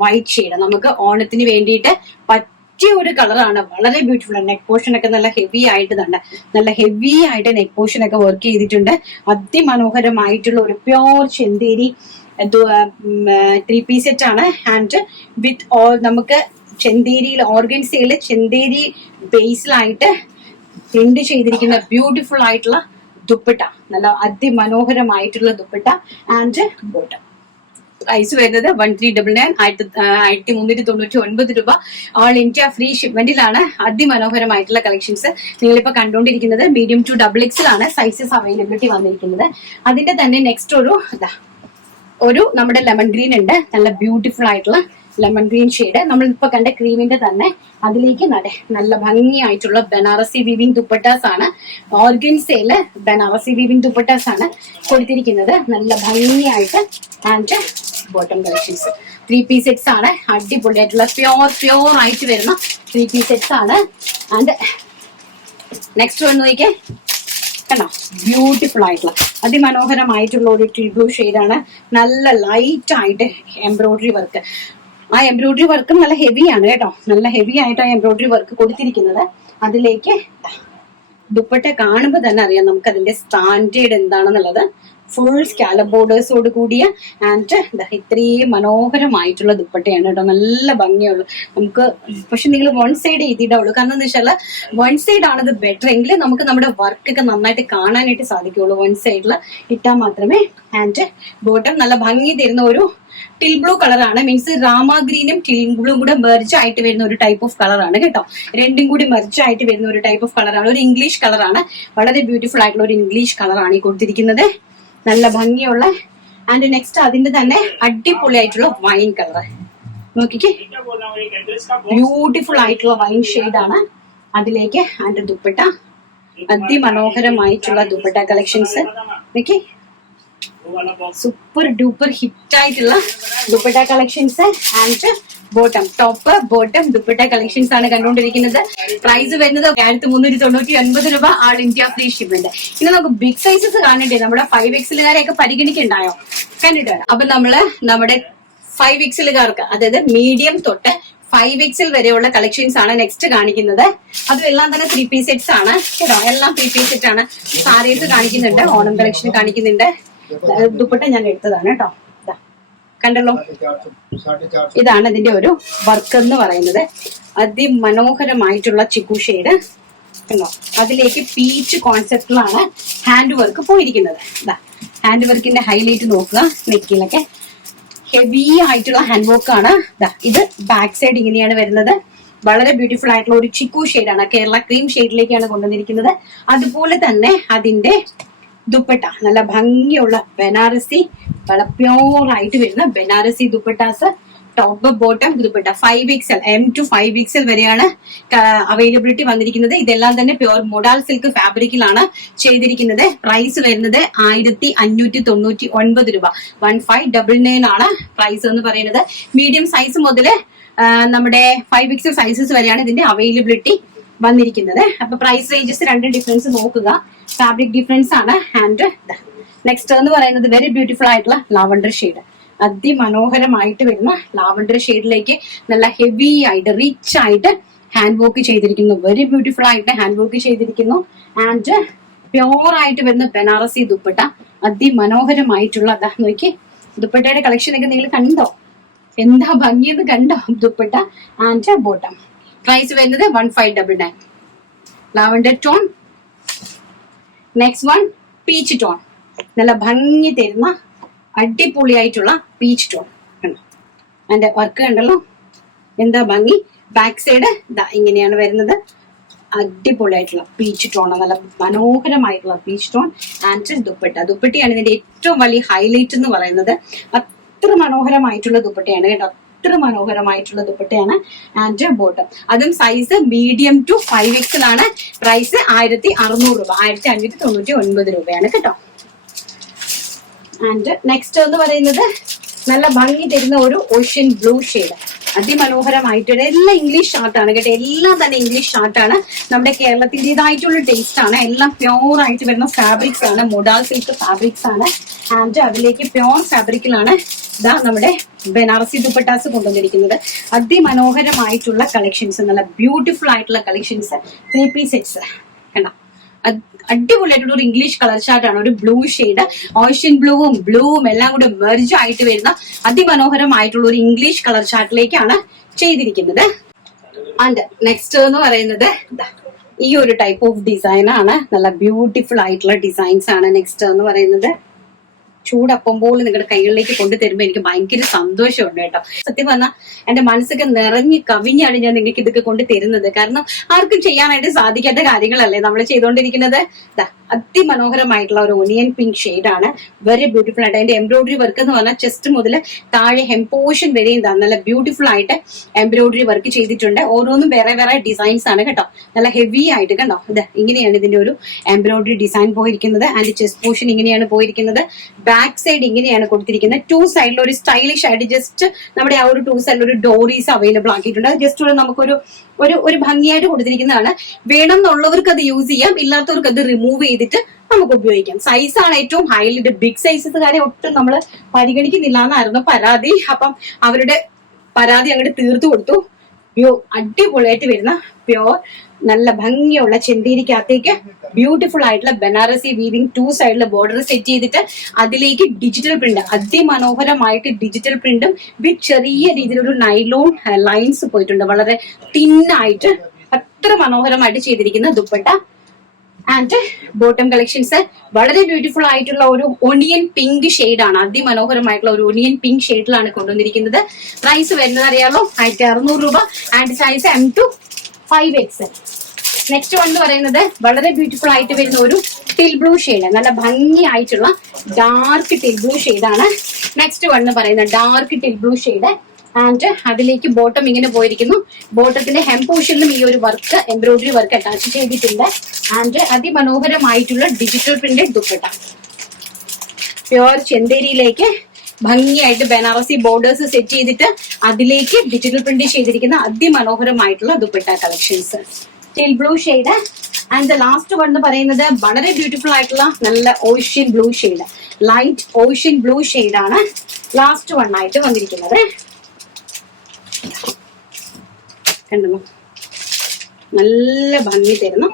വൈറ്റ് ഷെയ്ഡ് നമുക്ക് ഓണത്തിന് വേണ്ടിയിട്ട് പറ്റിയ ഒരു കളറാണ്. വളരെ ബ്യൂട്ടിഫുൾ ആണ്. നെക്ക് പോർഷൻ ഒക്കെ നല്ല ഹെവി ആയിട്ട് തന്നെ നല്ല ഹെവി ആയിട്ട് നെക്ക് പോർഷൻ ഒക്കെ വർക്ക് ചെയ്തിട്ടുണ്ട്. അതിമനോഹരമായിട്ടുള്ള ഒരു പ്യോർ ചെന്തേരി 3-piece സെറ്റ് ആണ്. ആൻഡ് വിത്ത് ഓൾ നമുക്ക് ചെന്തേരിയിൽ ഓർഗൻസയിൽ ചെന്തേരി ബേസിലായിട്ട് പ്രിന്റ് ചെയ്തിരിക്കുന്ന ബ്യൂട്ടിഫുൾ ആയിട്ടുള്ള ദുപ്പട്ട, നല്ല അതിമനോഹരമായിട്ടുള്ള ദുപ്പട്ട ആൻഡ് ബോട്ടം. പ്രൈസ് വരുന്നത് 1399, 1399 രൂപ. ഓൾ ഇന്ത്യ ഫ്രീ ഷിപ്മെന്റിലാണ്. അതിമനോഹരമായിട്ടുള്ള കളക്ഷൻസ് നിങ്ങളിപ്പോ കണ്ടുകൊണ്ടിരിക്കുന്നത് മീഡിയം ടു XXL ആണ് സൈസസ് അവൈലബിലിറ്റി വന്നിരിക്കുന്നത്. അതിന്റെ തന്നെ നെക്സ്റ്റ് ഒരു നമ്മുടെ ലെമൺ ഗ്രീൻ ഉണ്ട്. നല്ല ബ്യൂട്ടിഫുൾ ആയിട്ടുള്ള ലെമൺ ഗ്രീൻ ഷെയ്ഡ്. നമ്മളിപ്പോ കണ്ട ക്രീമിന്റെ തന്നെ അതിലേക്ക് നല്ല ഭംഗിയായിട്ടുള്ള ബനാറസി വീവിംഗ് ദുപ്പട്ടാസ് ആണ്. ഓർഗൻസയില് ബനാറസി വീവിംഗ് ദുപ്പട്ടാസ് ആണ് കൊടുത്തിരിക്കുന്നത്. നല്ല ഭംഗിയായിട്ട് and bottom collections 3-piece sets ആണ്. അടിപൊളിയായിട്ടുള്ള പ്യോർ ആയിട്ട് വരുന്ന 3-piece സെറ്റ്സ് ആണ്. ആൻഡ് നെക്സ്റ്റ് വന്ന് നോക്കിയേ, കണ്ടോ ബ്യൂട്ടിഫുൾ ആയിട്ടുള്ള അതിമനോഹരമായിട്ടുള്ള ഒരു ടീ ബ്ലൂ ഷെയ്ഡാണ്. നല്ല ലൈറ്റ് ആയിട്ട് എംബ്രോയിഡറി വർക്ക്. ആ എംബ്രോയിഡറി വർക്കും നല്ല ഹെവിയാണ് കേട്ടോ. നല്ല ഹെവി ആയിട്ട് ആ എംബ്രോയിഡറി വർക്ക് കൊടുത്തിരിക്കുന്നത്. അതിലേക്ക് ദുപ്പട്ട കാണുമ്പോൾ തന്നെ അറിയാം നമുക്ക് അതിന്റെ സ്റ്റാൻഡേർഡ് എന്താണെന്നുള്ളത്. ഫുൾ സ്കാലപ്പ് ബോർഡേഴ്സോട് കൂടിയ ആൻഡ് ഇത്രയും മനോഹരമായിട്ടുള്ള ദുപ്പട്ടയാണ് കേട്ടോ. നല്ല ഭംഗിയുള്ളൂ നമുക്ക്. പക്ഷെ നിങ്ങൾ വൺ സൈഡ് എഴുതിയിടുള്ളൂ. കാരണം എന്താ വെച്ചാൽ വൺ സൈഡ് ആണത് ബെറ്റർ. എങ്കിലും നമുക്ക് നമ്മുടെ വർക്ക് ഒക്കെ നന്നായിട്ട് കാണാനായിട്ട് സാധിക്കുള്ളൂ. വൺ സൈഡിൽ ഇട്ടാൽ മാത്രമേ. ആൻഡ് ബോട്ടം നല്ല ഭംഗി തരുന്ന ഒരു ടിൽ ബ്ലൂ കളറാണ്. മീൻസ് രാമ ഗ്രീനും ടിൽ ബ്ലൂയും കൂടെ മെർജ് ആയിട്ട് വരുന്ന ഒരു ടൈപ്പ് ഓഫ് കളറാണ് കേട്ടോ. രണ്ടും കൂടി മെർജ് ആയിട്ട് വരുന്ന ഒരു ടൈപ്പ് ഓഫ് കളറാണ്. ഒരു ഇംഗ്ലീഷ് കളറാണ്. വളരെ ബ്യൂട്ടിഫുൾ ആയിട്ടുള്ള ഒരു ഇംഗ്ലീഷ് കളറാണ് ഈ കൊടുത്തിരിക്കുന്നത്. നല്ല ഭംഗിയുള്ള ആൻഡ് നെക്സ്റ്റ് അതിന്റെ തന്നെ അടിപൊളിയായിട്ടുള്ള വൈൻ കളർ നോക്കിക്കേ. ബ്യൂട്ടിഫുൾ ആയിട്ടുള്ള വൈൻ ഷെയ്ഡാണ്. അതിലേക്ക് ആൻഡ് ദുപ്പട്ട അതിമനോഹരമായിട്ടുള്ള ദുപ്പട്ട കളക്ഷൻസ് നോക്കി. സൂപ്പർ ഡൂപ്പർ ഹിറ്റ് ആയിട്ടുള്ള dupatta collections and bottom top bottom dupatta collections ആണ് കണ്ടുകൊണ്ടിരിക്കുന്നത്. പ്രൈസ് വരുന്നത് 1399 രൂപ. ആൾ ഇന്ത്യ ഫ്രീ ഷിപ്മെന്റ്. ഇനി നമുക്ക് ബിഗ് സൈസസ് കാണണ്ടേ? നമ്മുടെ 5XLകാരെയൊക്കെ പരിഗണിക്കണ്ടായോ? കണ്ടിട്ടാണ്. അപ്പൊ നമ്മുടെ 5XLകാർക്ക് അതായത് മീഡിയം തൊട്ട് 5XL വരെയുള്ള കളക്ഷൻസ് ആണ് നെക്സ്റ്റ് കാണിക്കുന്നത്. അതും എല്ലാം തന്നെ 3-piece സെറ്റ്സ് ആണ് കേട്ടോ. എല്ലാം 3-piece സെറ്റ് ആണ്. സാരീസ് കാണിക്കുന്നുണ്ട്, ഓണം കളക്ഷൻ കാണിക്കുന്നുണ്ട്. ദുപ്പട്ട ഞാൻ എടുത്തതാണ് കേട്ടോ. കണ്ടല്ലോ, ഇതാണ് ഇതിന്റെ ഒരു വർക്ക് എന്ന് പറയുന്നത്. അതിമനോഹരമായിട്ടുള്ള ചിക്കു ഷെയ്ഡ് കണ്ടോ. അതിലേക്ക് പീച്ച് കോൺസെപ്റ്റിലാണ് ഹാൻഡ് വർക്ക് പോയിരിക്കുന്നത്. ഹാൻഡ് വർക്കിന്റെ ഹൈലൈറ്റ് നോക്കുക. നെക്കിലൊക്കെ ഹെവി ആയിട്ടുള്ള ഹാൻഡ് വർക്ക് ആണ്. ഇത് ബാക്ക് സൈഡ് ഇങ്ങനെയാണ് വരുന്നത്. വളരെ ബ്യൂട്ടിഫുൾ ആയിട്ടുള്ള ഒരു ചിക്കു ഷെയ്ഡാണ്. കേരള ക്രീം ഷെയ്ഡിലേക്കാണ് കൊണ്ടുവന്നിരിക്കുന്നത്. അതുപോലെ തന്നെ അതിന്റെ ദുപ്പട്ട നല്ല ഭംഗിയുള്ള ബനാറസി വളരെ പ്യോർ ആയിട്ട് വരുന്ന Banarasi dupattas. Top bottom dupatta 5XL M to 5XL വരെയാണ് അവൈലബിലിറ്റി വന്നിരിക്കുന്നത്. ഇതെല്ലാം തന്നെ പ്യോർ മൊഡാൽ സിൽക്ക് ഫാബ്രിക്കിലാണ് ചെയ്തിരിക്കുന്നത്. പ്രൈസ് വരുന്നത് 1599 രൂപ. 1599 ആണ് പ്രൈസ് എന്ന് പറയുന്നത്. മീഡിയം സൈസ് മുതൽ നമ്മുടെ 5XL സൈസസ് വരെയാണ് ഇതിന്റെ അവൈലബിലിറ്റി വന്നിരിക്കുന്നത്. അപ്പൊ പ്രൈസ് റേഞ്ചസ് രണ്ടും ഡിഫറൻസ് നോക്കുക. ഫാബ്രിക് ഡിഫറൻസ് ആണ്. ആൻഡ് നെക്സ്റ്റ് എന്ന് പറയുന്നത് വെരി ബ്യൂട്ടിഫുൾ ആയിട്ടുള്ള ലാവണ്ടർ ഷെയ്ഡ്. അതിമനോഹരമായിട്ട് വരുന്ന ലാവണ്ടർ ഷെയ്ഡിലേക്ക് നല്ല ഹെവി ആയിട്ട് റിച്ച് ആയിട്ട് ഹാൻഡ് വർക്ക് ചെയ്തിരിക്കുന്നു. വെരി ബ്യൂട്ടിഫുൾ ആയിട്ട് ഹാൻഡ് വർക്ക് ചെയ്തിരിക്കുന്നു. ആൻഡ് പ്യോർ ആയിട്ട് വരുന്ന ബനാറസി ദുപ്പട്ട അതിമനോഹരമായിട്ടുള്ള നോക്കി. ദുപ്പട്ടയുടെ കളക്ഷൻ ഒക്കെ നിങ്ങൾ കണ്ടോ? എന്താ ഭംഗിയെന്ന് കണ്ടോ ദുപ്പട്ട. ആൻഡ് ബോട്ടം പ്രൈസ് വരുന്നത് 1599. Lavender tone. Next one peach tone. നല്ല ഭംഗി തരുന്ന അടിപൊളിയായിട്ടുള്ള പീച്ച് ടോൺ കണ്ടോ. അതിന്റെ വർക്ക് കണ്ടല്ലോ, എന്താ ഭംഗി. ബാക്ക് സൈഡ് ഇങ്ങനെയാണ് വരുന്നത്. അടിപൊളിയായിട്ടുള്ള പീച്ച് ടോൺ, നല്ല മനോഹരമായിട്ടുള്ള പീച്ച് ടോൺ. ആൻഡ് ദുപ്പട്ടയാണ് ഇതിന്റെ ഏറ്റവും വലിയ ഹൈലൈറ്റ് എന്ന് പറയുന്നത്. അത്ര മനോഹരമായിട്ടുള്ള ദുപ്പട്ടയാണ് കേട്ടോ. അത്ര മനോഹരമായിട്ടുള്ള ദുപ്പട്ടയാണ്. ആൻഡ് ബോട്ടം അതും സൈസ് മീഡിയം ടു 5XL ആണ്. പ്രൈസ് 1600 രൂപ. 1599 രൂപയാണ് കേട്ടോ. ആൻഡ് നെക്സ്റ്റ് എന്ന് പറയുന്നത് നല്ല ഭംഗി തരുന്ന ഒരു ഓഷ്യൻ ബ്ലൂ ഷെയ്ഡ്. അതിമനോഹരമായിട്ടുള്ള എല്ലാം ഇംഗ്ലീഷ് ഷാർട്ടാണ് കേട്ടോ. എല്ലാം തന്നെ ഇംഗ്ലീഷ് ഷാർട്ടാണ്. നമ്മുടെ കേരളത്തിൻ്റെതായിട്ടുള്ള ടേസ്റ്റ് ആണ്. എല്ലാം പ്യോർ ആയിട്ട് വരുന്ന ഫാബ്രിക്സ് ആണ്. മൊഡാൽ സിൽക്ക് ഫാബ്രിക്സ് ആണ്. ആൻഡ് അതിലേക്ക് പ്യോർ ഫാബ്രിക്കിലാണ് ഇതാ നമ്മുടെ ബനാറസി ദുപ്പട്ടാസ് കൊണ്ടുവന്നിരിക്കുന്നത്. അതിമനോഹരമായിട്ടുള്ള കളക്ഷൻസ്, നല്ല ബ്യൂട്ടിഫുൾ ആയിട്ടുള്ള കളക്ഷൻസ്, 3 പീസ് സെറ്റ്സ് കണ്ടോ. അടിപൊളിയായിട്ടുള്ള ഒരു ഇംഗ്ലീഷ് കളർ ചാർട്ടാണ്. ഒരു ബ്ലൂ ഷെയ്ഡ്, ഓഷ്യൻ ബ്ലൂവും എല്ലാം കൂടെ മെർജ് ആയിട്ട് വരുന്ന അതിമനോഹരമായിട്ടുള്ള ഒരു ഇംഗ്ലീഷ് കളർ ചാർട്ടിലേക്കാണ് ചെയ്തിരിക്കുന്നത്. ആൻഡ് നെക്സ്റ്റ് എന്ന് പറയുന്നത് ഈ ഒരു ടൈപ്പ് ഓഫ് ഡിസൈൻ ആണ്. നല്ല ബ്യൂട്ടിഫുൾ ആയിട്ടുള്ള ഡിസൈൻസ് ആണ്. നെക്സ്റ്റ് എന്ന് പറയുന്നത് ചൂടപ്പമ്പോൾ നിങ്ങളുടെ കൈകളിലേക്ക് കൊണ്ടുതരുമ്പോൾ എനിക്ക് ഭയങ്കര സന്തോഷമുണ്ട് കേട്ടോ. സത്യം പറഞ്ഞാൽ എന്റെ മനസ്സൊക്കെ നിറഞ്ഞ് കവിഞ്ഞാണ് ഞാൻ നിങ്ങൾക്ക് ഇതൊക്കെ കൊണ്ട് തരുന്നത്. കാരണം ആർക്കും ചെയ്യാനായിട്ട് സാധിക്കാത്ത കാര്യങ്ങളല്ലേ നമ്മൾ ചെയ്തുകൊണ്ടിരിക്കുന്നത്. അതിമനോഹരമായിട്ടുള്ള ഒരു ഒനിയൻ പിങ്ക് ഷെയ്ഡ് ആണ്. വെരി ബ്യൂട്ടിഫുൾ ആയിട്ട് അതിന്റെ എംബ്രോയിഡറി വർക്ക് എന്ന് പറഞ്ഞാൽ ചെസ്റ്റ് മുതൽ താഴെ ഹെംപോഷൻ വരെ നല്ല ബ്യൂട്ടിഫുൾ ആയിട്ട് എംബ്രോയിഡറി വർക്ക് ചെയ്തിട്ടുണ്ട്. ഓരോന്നും വേറെ വേറെ ഡിസൈൻസ് ആണ് കേട്ടോ. നല്ല ഹെവി ആയിട്ട് കണ്ടോ. ഇങ്ങനെയാണ് ഇതിന്റെ ഒരു എംബ്രോയിഡറി ഡിസൈൻ പോയിരിക്കുന്നത്. ആൻഡ് ചെസ്റ്റ് പോർഷൻ ഇങ്ങനെയാണ് പോയിരിക്കുന്നത്. ബാക്ക് സൈഡ് ഇങ്ങനെയാണ് കൊടുത്തിരിക്കുന്നത്. 2 സൈഡിൽ ഒരു സ്റ്റൈലിഷ് ആയിട്ട് ജസ്റ്റ് നമ്മുടെ ആ ഒരു 2 സൈഡിൽ ഒരു ഡോറീസ് അവൈലബിൾ ആക്കിയിട്ടുണ്ട്. ജസ്റ്റ് നമുക്കൊരു ഒരു ഭംഗിയായിട്ട് കൊടുത്തിരിക്കുന്നതാണ്. വേണം എന്നുള്ളവർക്ക് അത് യൂസ് ചെയ്യാം, ഇല്ലാത്തവർക്ക് അത് റിമൂവ് ചെയ്തിട്ട് നമുക്ക് ഉപയോഗിക്കാം. സൈസാണ് ഏറ്റവും ഹൈലൈറ്റ്. ബിഗ് സൈസസുകാരെ ഒട്ടും നമ്മൾ പരിഗണിക്കുന്നില്ല എന്നായിരുന്നു പരാതി. അപ്പം അവരുടെ പരാതി അങ്ങോട്ട് തീർത്തു കൊടുത്തു. അടിപൊളിയായിട്ട് വരുന്ന പ്യോർ നല്ല ഭംഗിയുള്ള ചെന്തേരിക്കകത്തേക്ക് ബ്യൂട്ടിഫുൾ ആയിട്ടുള്ള ബനാറസി വീവിംഗ് 2 സൈഡിൽ ബോർഡർ സെറ്റ് ചെയ്തിട്ട് അതിലേക്ക് ഡിജിറ്റൽ പ്രിന്റ്, അതിമനോഹരമായിട്ട് ഡിജിറ്റൽ പ്രിന്റും വിത്ത് ചെറിയ രീതിയിലൊരു നൈലോൺ ലൈൻസ് പോയിട്ടുണ്ട്. വളരെ തിന്നായിട്ട് അത്ര മനോഹരമായിട്ട് ചെയ്തിരിക്കുന്ന ദുപ്പട്ട. ആൻഡ് ബോട്ടം കളക്ഷൻസ് വളരെ ബ്യൂട്ടിഫുൾ ആയിട്ടുള്ള ഒരു ഒണിയൻ പിങ്ക് ഷെയ്ഡാണ്. അതിമനോഹരമായിട്ടുള്ള ഒരു ഒണിയൻ പിങ്ക് ഷെയ്ഡിലാണ് കൊണ്ടുവന്നിരിക്കുന്നത്. പ്രൈസ് വരുന്നത് അറിയാമല്ലോ, 1600 രൂപ. And size M to 5XL. Next one എന്ന് പറയുന്നത് വളരെ ബ്യൂട്ടിഫുൾ ആയിട്ട് വരുന്ന ഒരു ടിൽ ബ്ലൂ ഷെയ്ഡ്, നല്ല ഭംഗിയായിട്ടുള്ള ഡാർക്ക് ടിൽ ബ്ലൂ ഷെയ്ഡാണ്. നെക്സ്റ്റ് വൺ എന്ന് പറയുന്നത് dark teal blue shade. And അതിലേക്ക് ബോട്ടം ഇങ്ങനെ പോയിരിക്കുന്നു. ബോട്ടത്തിന്റെ ഹെം പോർഷനിലും ഈ ഒരു വർക്ക്, എംബ്രോയിഡറി വർക്ക് അറ്റാച്ച് ചെയ്തിട്ടുണ്ട്. ആൻഡ് അതിമനോഹരമായിട്ടുള്ള ഡിജിറ്റൽ പ്രിന്റഡ് ദുപ്പട്ട. പ്യുവർ ചെന്തേരിയിലേക്ക് ഭംഗിയായിട്ട് ബനാറസി ബോർഡേഴ്സ് സെറ്റ് ചെയ്തിട്ട് അതിലേക്ക് ഡിജിറ്റൽ പ്രിന്റ് ചെയ്തിരിക്കുന്ന അതിമനോഹരമായിട്ടുള്ള dupatta collections. Teal blue shade. And the last one എന്ന് പറയുന്നത് വളരെ ബ്യൂട്ടിഫുൾ ആയിട്ടുള്ള നല്ല ocean blue shade, light ocean blue ഷെയ്ഡാണ് ലാസ്റ്റ് വൺ ആയിട്ട് വന്നിരിക്കുന്നത്. കണ്ടോ, നല്ല ഭംഗി തരുന്നു.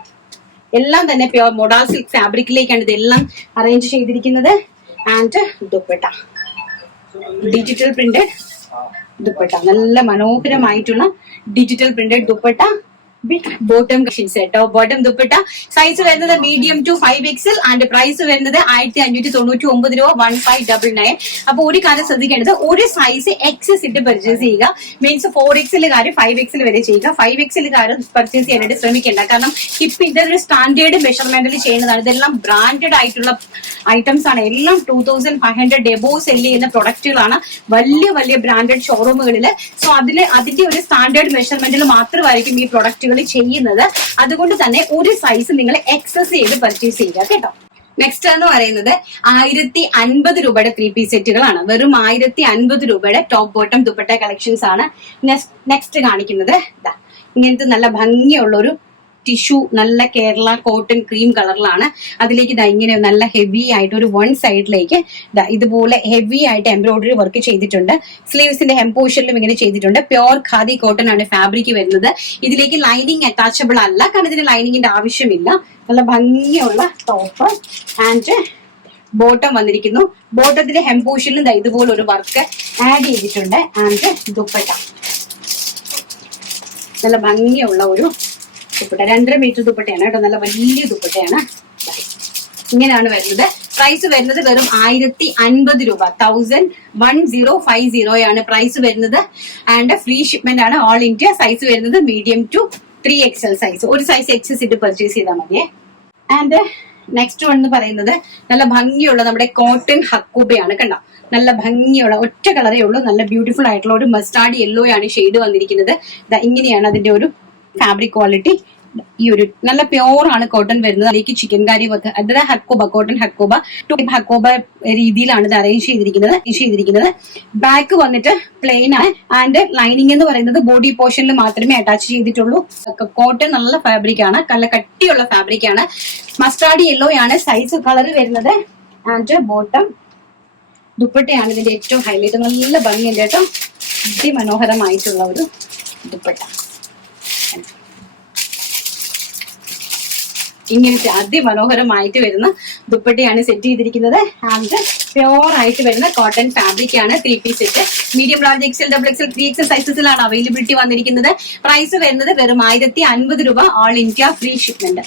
എല്ലാം തന്നെ പ്യുവർ മൊഡാൾ സിൽക്ക് ഫാബ്രിക്കിലേക്കാണ് ഇതെല്ലാം അറേഞ്ച് ചെയ്തിരിക്കുന്നത്. And dupatta digital printed dupatta, നല്ല മനോഹരമായിട്ടുള്ള digital printed dupatta with bottom collections കേട്ടോ. ബോട്ടം ദുപ്പട്ട സൈസ് വരുന്നത് medium to 5XL. And price വരുന്നത് 1599 രൂപ, 1599. അപ്പൊ ഒരു കാര്യം ശ്രദ്ധിക്കേണ്ടത്, ഒരു സൈസ് എക്സസ് ഇട്ട് പർച്ചേസ് ചെയ്യുക. മീൻസ് 4XL 5XL വരെ ചെയ്യുക. 5XL പർച്ചേസ് ചെയ്യാനായിട്ട് ശ്രമിക്കേണ്ട. കാരണം ഇപ്പൊ ഇതൊരു സ്റ്റാൻഡേർഡ് മെഷർമെന്റിൽ ചെയ്യുന്നതാണ്. ഇതെല്ലാം ബ്രാൻഡഡ് ആയിട്ടുള്ള ഐറ്റംസ് ആണ്. എല്ലാം 2500 എബോ സെല് ചെയ്യുന്ന പ്രൊഡക്റ്റുകളാണ് വലിയ വലിയ ബ്രാൻഡഡ് ഷോറൂമുകളിൽ. സോ അതിന്റെ ഒരു സ്റ്റാൻഡേർഡ് മെഷർമെന്റിൽ മാത്രമായിരിക്കും ഈ പ്രൊഡക്റ്റുകൾ ചെയ്യുന്നത്. അതുകൊണ്ട് തന്നെ ഒരു സൈസ് നിങ്ങൾ എക്സസ് ചെയ്ത് പർച്ചേസ് ചെയ്യുക കേട്ടോ. നെക്സ്റ്റ് എന്ന് പറയുന്നത് 1050 രൂപയുടെ 3 പീസ് സെറ്റുകളാണ്. വെറും 1050 രൂപയുടെ ടോപ്പ് ബോട്ടം ദുപ്പട്ട കളക്ഷൻസ് ആണ് നെക്സ്റ്റ് കാണിക്കുന്നത്. ഇങ്ങനത്തെ നല്ല ഭംഗിയുള്ള ഒരു ടിഷ്യൂ, നല്ല കേരള കോട്ടൺ ക്രീം കളറിലാണ്. അതിലേക്ക് ഇങ്ങനെ നല്ല ഹെവി ആയിട്ട് ഒരു 1 സൈഡിലേക്ക് ഇതുപോലെ ഹെവി ആയിട്ട് എംബ്രോയിഡറി വർക്ക് ചെയ്തിട്ടുണ്ട്. സ്ലീവ്സിന്റെ ഹെം പോർഷനിലും ഇങ്ങനെ ചെയ്തിട്ടുണ്ട്. പ്യോർ ഖാദി കോട്ടൺ ആണ് ഫാബ്രിക് വരുന്നത്. ഇതിലേക്ക് ലൈനിങ് അറ്റാച്ചബിൾ അല്ല, കാരണം ഇതിന് ലൈനിങ്ങിന്റെ ആവശ്യമില്ല. നല്ല ഭംഗിയുള്ള ടോപ്പ് ആൻഡ് ബോട്ടം വന്നിരിക്കുന്നു. ബോട്ടത്തിന്റെ ഹെം പോർഷനിലും ഇതുപോലെ ഒരു വർക്ക് ആഡ് ചെയ്തിട്ടുണ്ട്. ആൻഡ് ദുപ്പട്ട നല്ല ഭംഗിയുള്ള ഒരു ദുപ്പട്ട, 2.5 മീറ്റർ ദുപ്പട്ടയാണ് കേട്ടോ. നല്ല വലിയ ദുപ്പട്ടയാണ്. ഇങ്ങനെയാണ് വരുന്നത്. പ്രൈസ് വരുന്നത് വെറും 1050 രൂപ, 1050 ആണ് പ്രൈസ് വരുന്നത്. ആൻഡ് ഫ്രീ ഷിപ്മെന്റ് ആണ് ഓൾ ഇന്ത്യ. സൈസ് വരുന്നത് മീഡിയം ടു 3XL സൈസ്. ഒരു സൈസ് എക്സസ് ഇട്ട് പർച്ചേസ് ചെയ്താൽ മതിയേ. ആൻഡ് നെക്സ്റ്റ് വൺ എന്ന് പറയുന്നത് നല്ല ഭംഗിയുള്ള നമ്മുടെ കോട്ടൺ ഹക്കൂബയാണ്. കണ്ടോ, നല്ല ഭംഗിയുള്ള ഒറ്റ കളറേ ഉള്ളൂ. നല്ല ബ്യൂട്ടിഫുൾ ആയിട്ടുള്ള ഒരു മസ്റ്റാർഡ് യെല്ലോ ആണ് ഷെയ്ഡ് വന്നിരിക്കുന്നത്. ഇങ്ങനെയാണ് അതിന്റെ ഒരു ഫാബ്രിക് ക്വാളിറ്റി. ഈ ഒരു നല്ല പ്യോർ ആണ് കോട്ടൺ വരുന്നത്. അതിലേക്ക് ചിക്കൻ കാരി വർക്ക്, അതായത് ഹക്കോബ, കോട്ടൺ ഹക്കോബ, ഹക്കോബ രീതിയിലാണ് ഇത് അറേഞ്ച് ചെയ്തിരിക്കുന്നത്. ബാക്ക് വന്നിട്ട് പ്ലെയിൻ ആണ്. ആൻഡ് ലൈനിങ് എന്ന് പറയുന്നത് ബോഡി പോർഷനിൽ മാത്രമേ അറ്റാച്ച് ചെയ്തിട്ടുള്ളൂ. കോട്ടൺ നല്ല ഫാബ്രിക് ആണ്, നല്ല കട്ടിയുള്ള ഫാബ്രിക് ആണ്. മസ്റ്റാർഡ് യെല്ലോ ആണ് സൈസ് കളർ വരുന്നത്. ആൻഡ് ബോട്ടം ദുപ്പട്ടയാണ് ഇതിന്റെ ഏറ്റവും ഹൈലൈറ്റ്. നല്ല ഭംഗിയുണ്ട് കേട്ടോ, അതിമനോഹരമായിട്ടുള്ള ഒരു ദുപ്പട്ട. ഇങ്ങനത്തെ അതിമനോഹരമായിട്ട് വരുന്ന ദുപ്പട്ടയാണ് സെറ്റ് ചെയ്തിരിക്കുന്നത്. ആൻഡ് പ്യോർ ആയിട്ട് വരുന്ന കോട്ടൺ ഫാബ്രിക് ആണ്. 3 piece set medium, large, XL, double XL, 3XL സൈസസിലാണ് അവൈലബിലിറ്റി വന്നിരിക്കുന്നത്. പ്രൈസ് വരുന്നത് വെറും 1050 രൂപ, all India free shipment.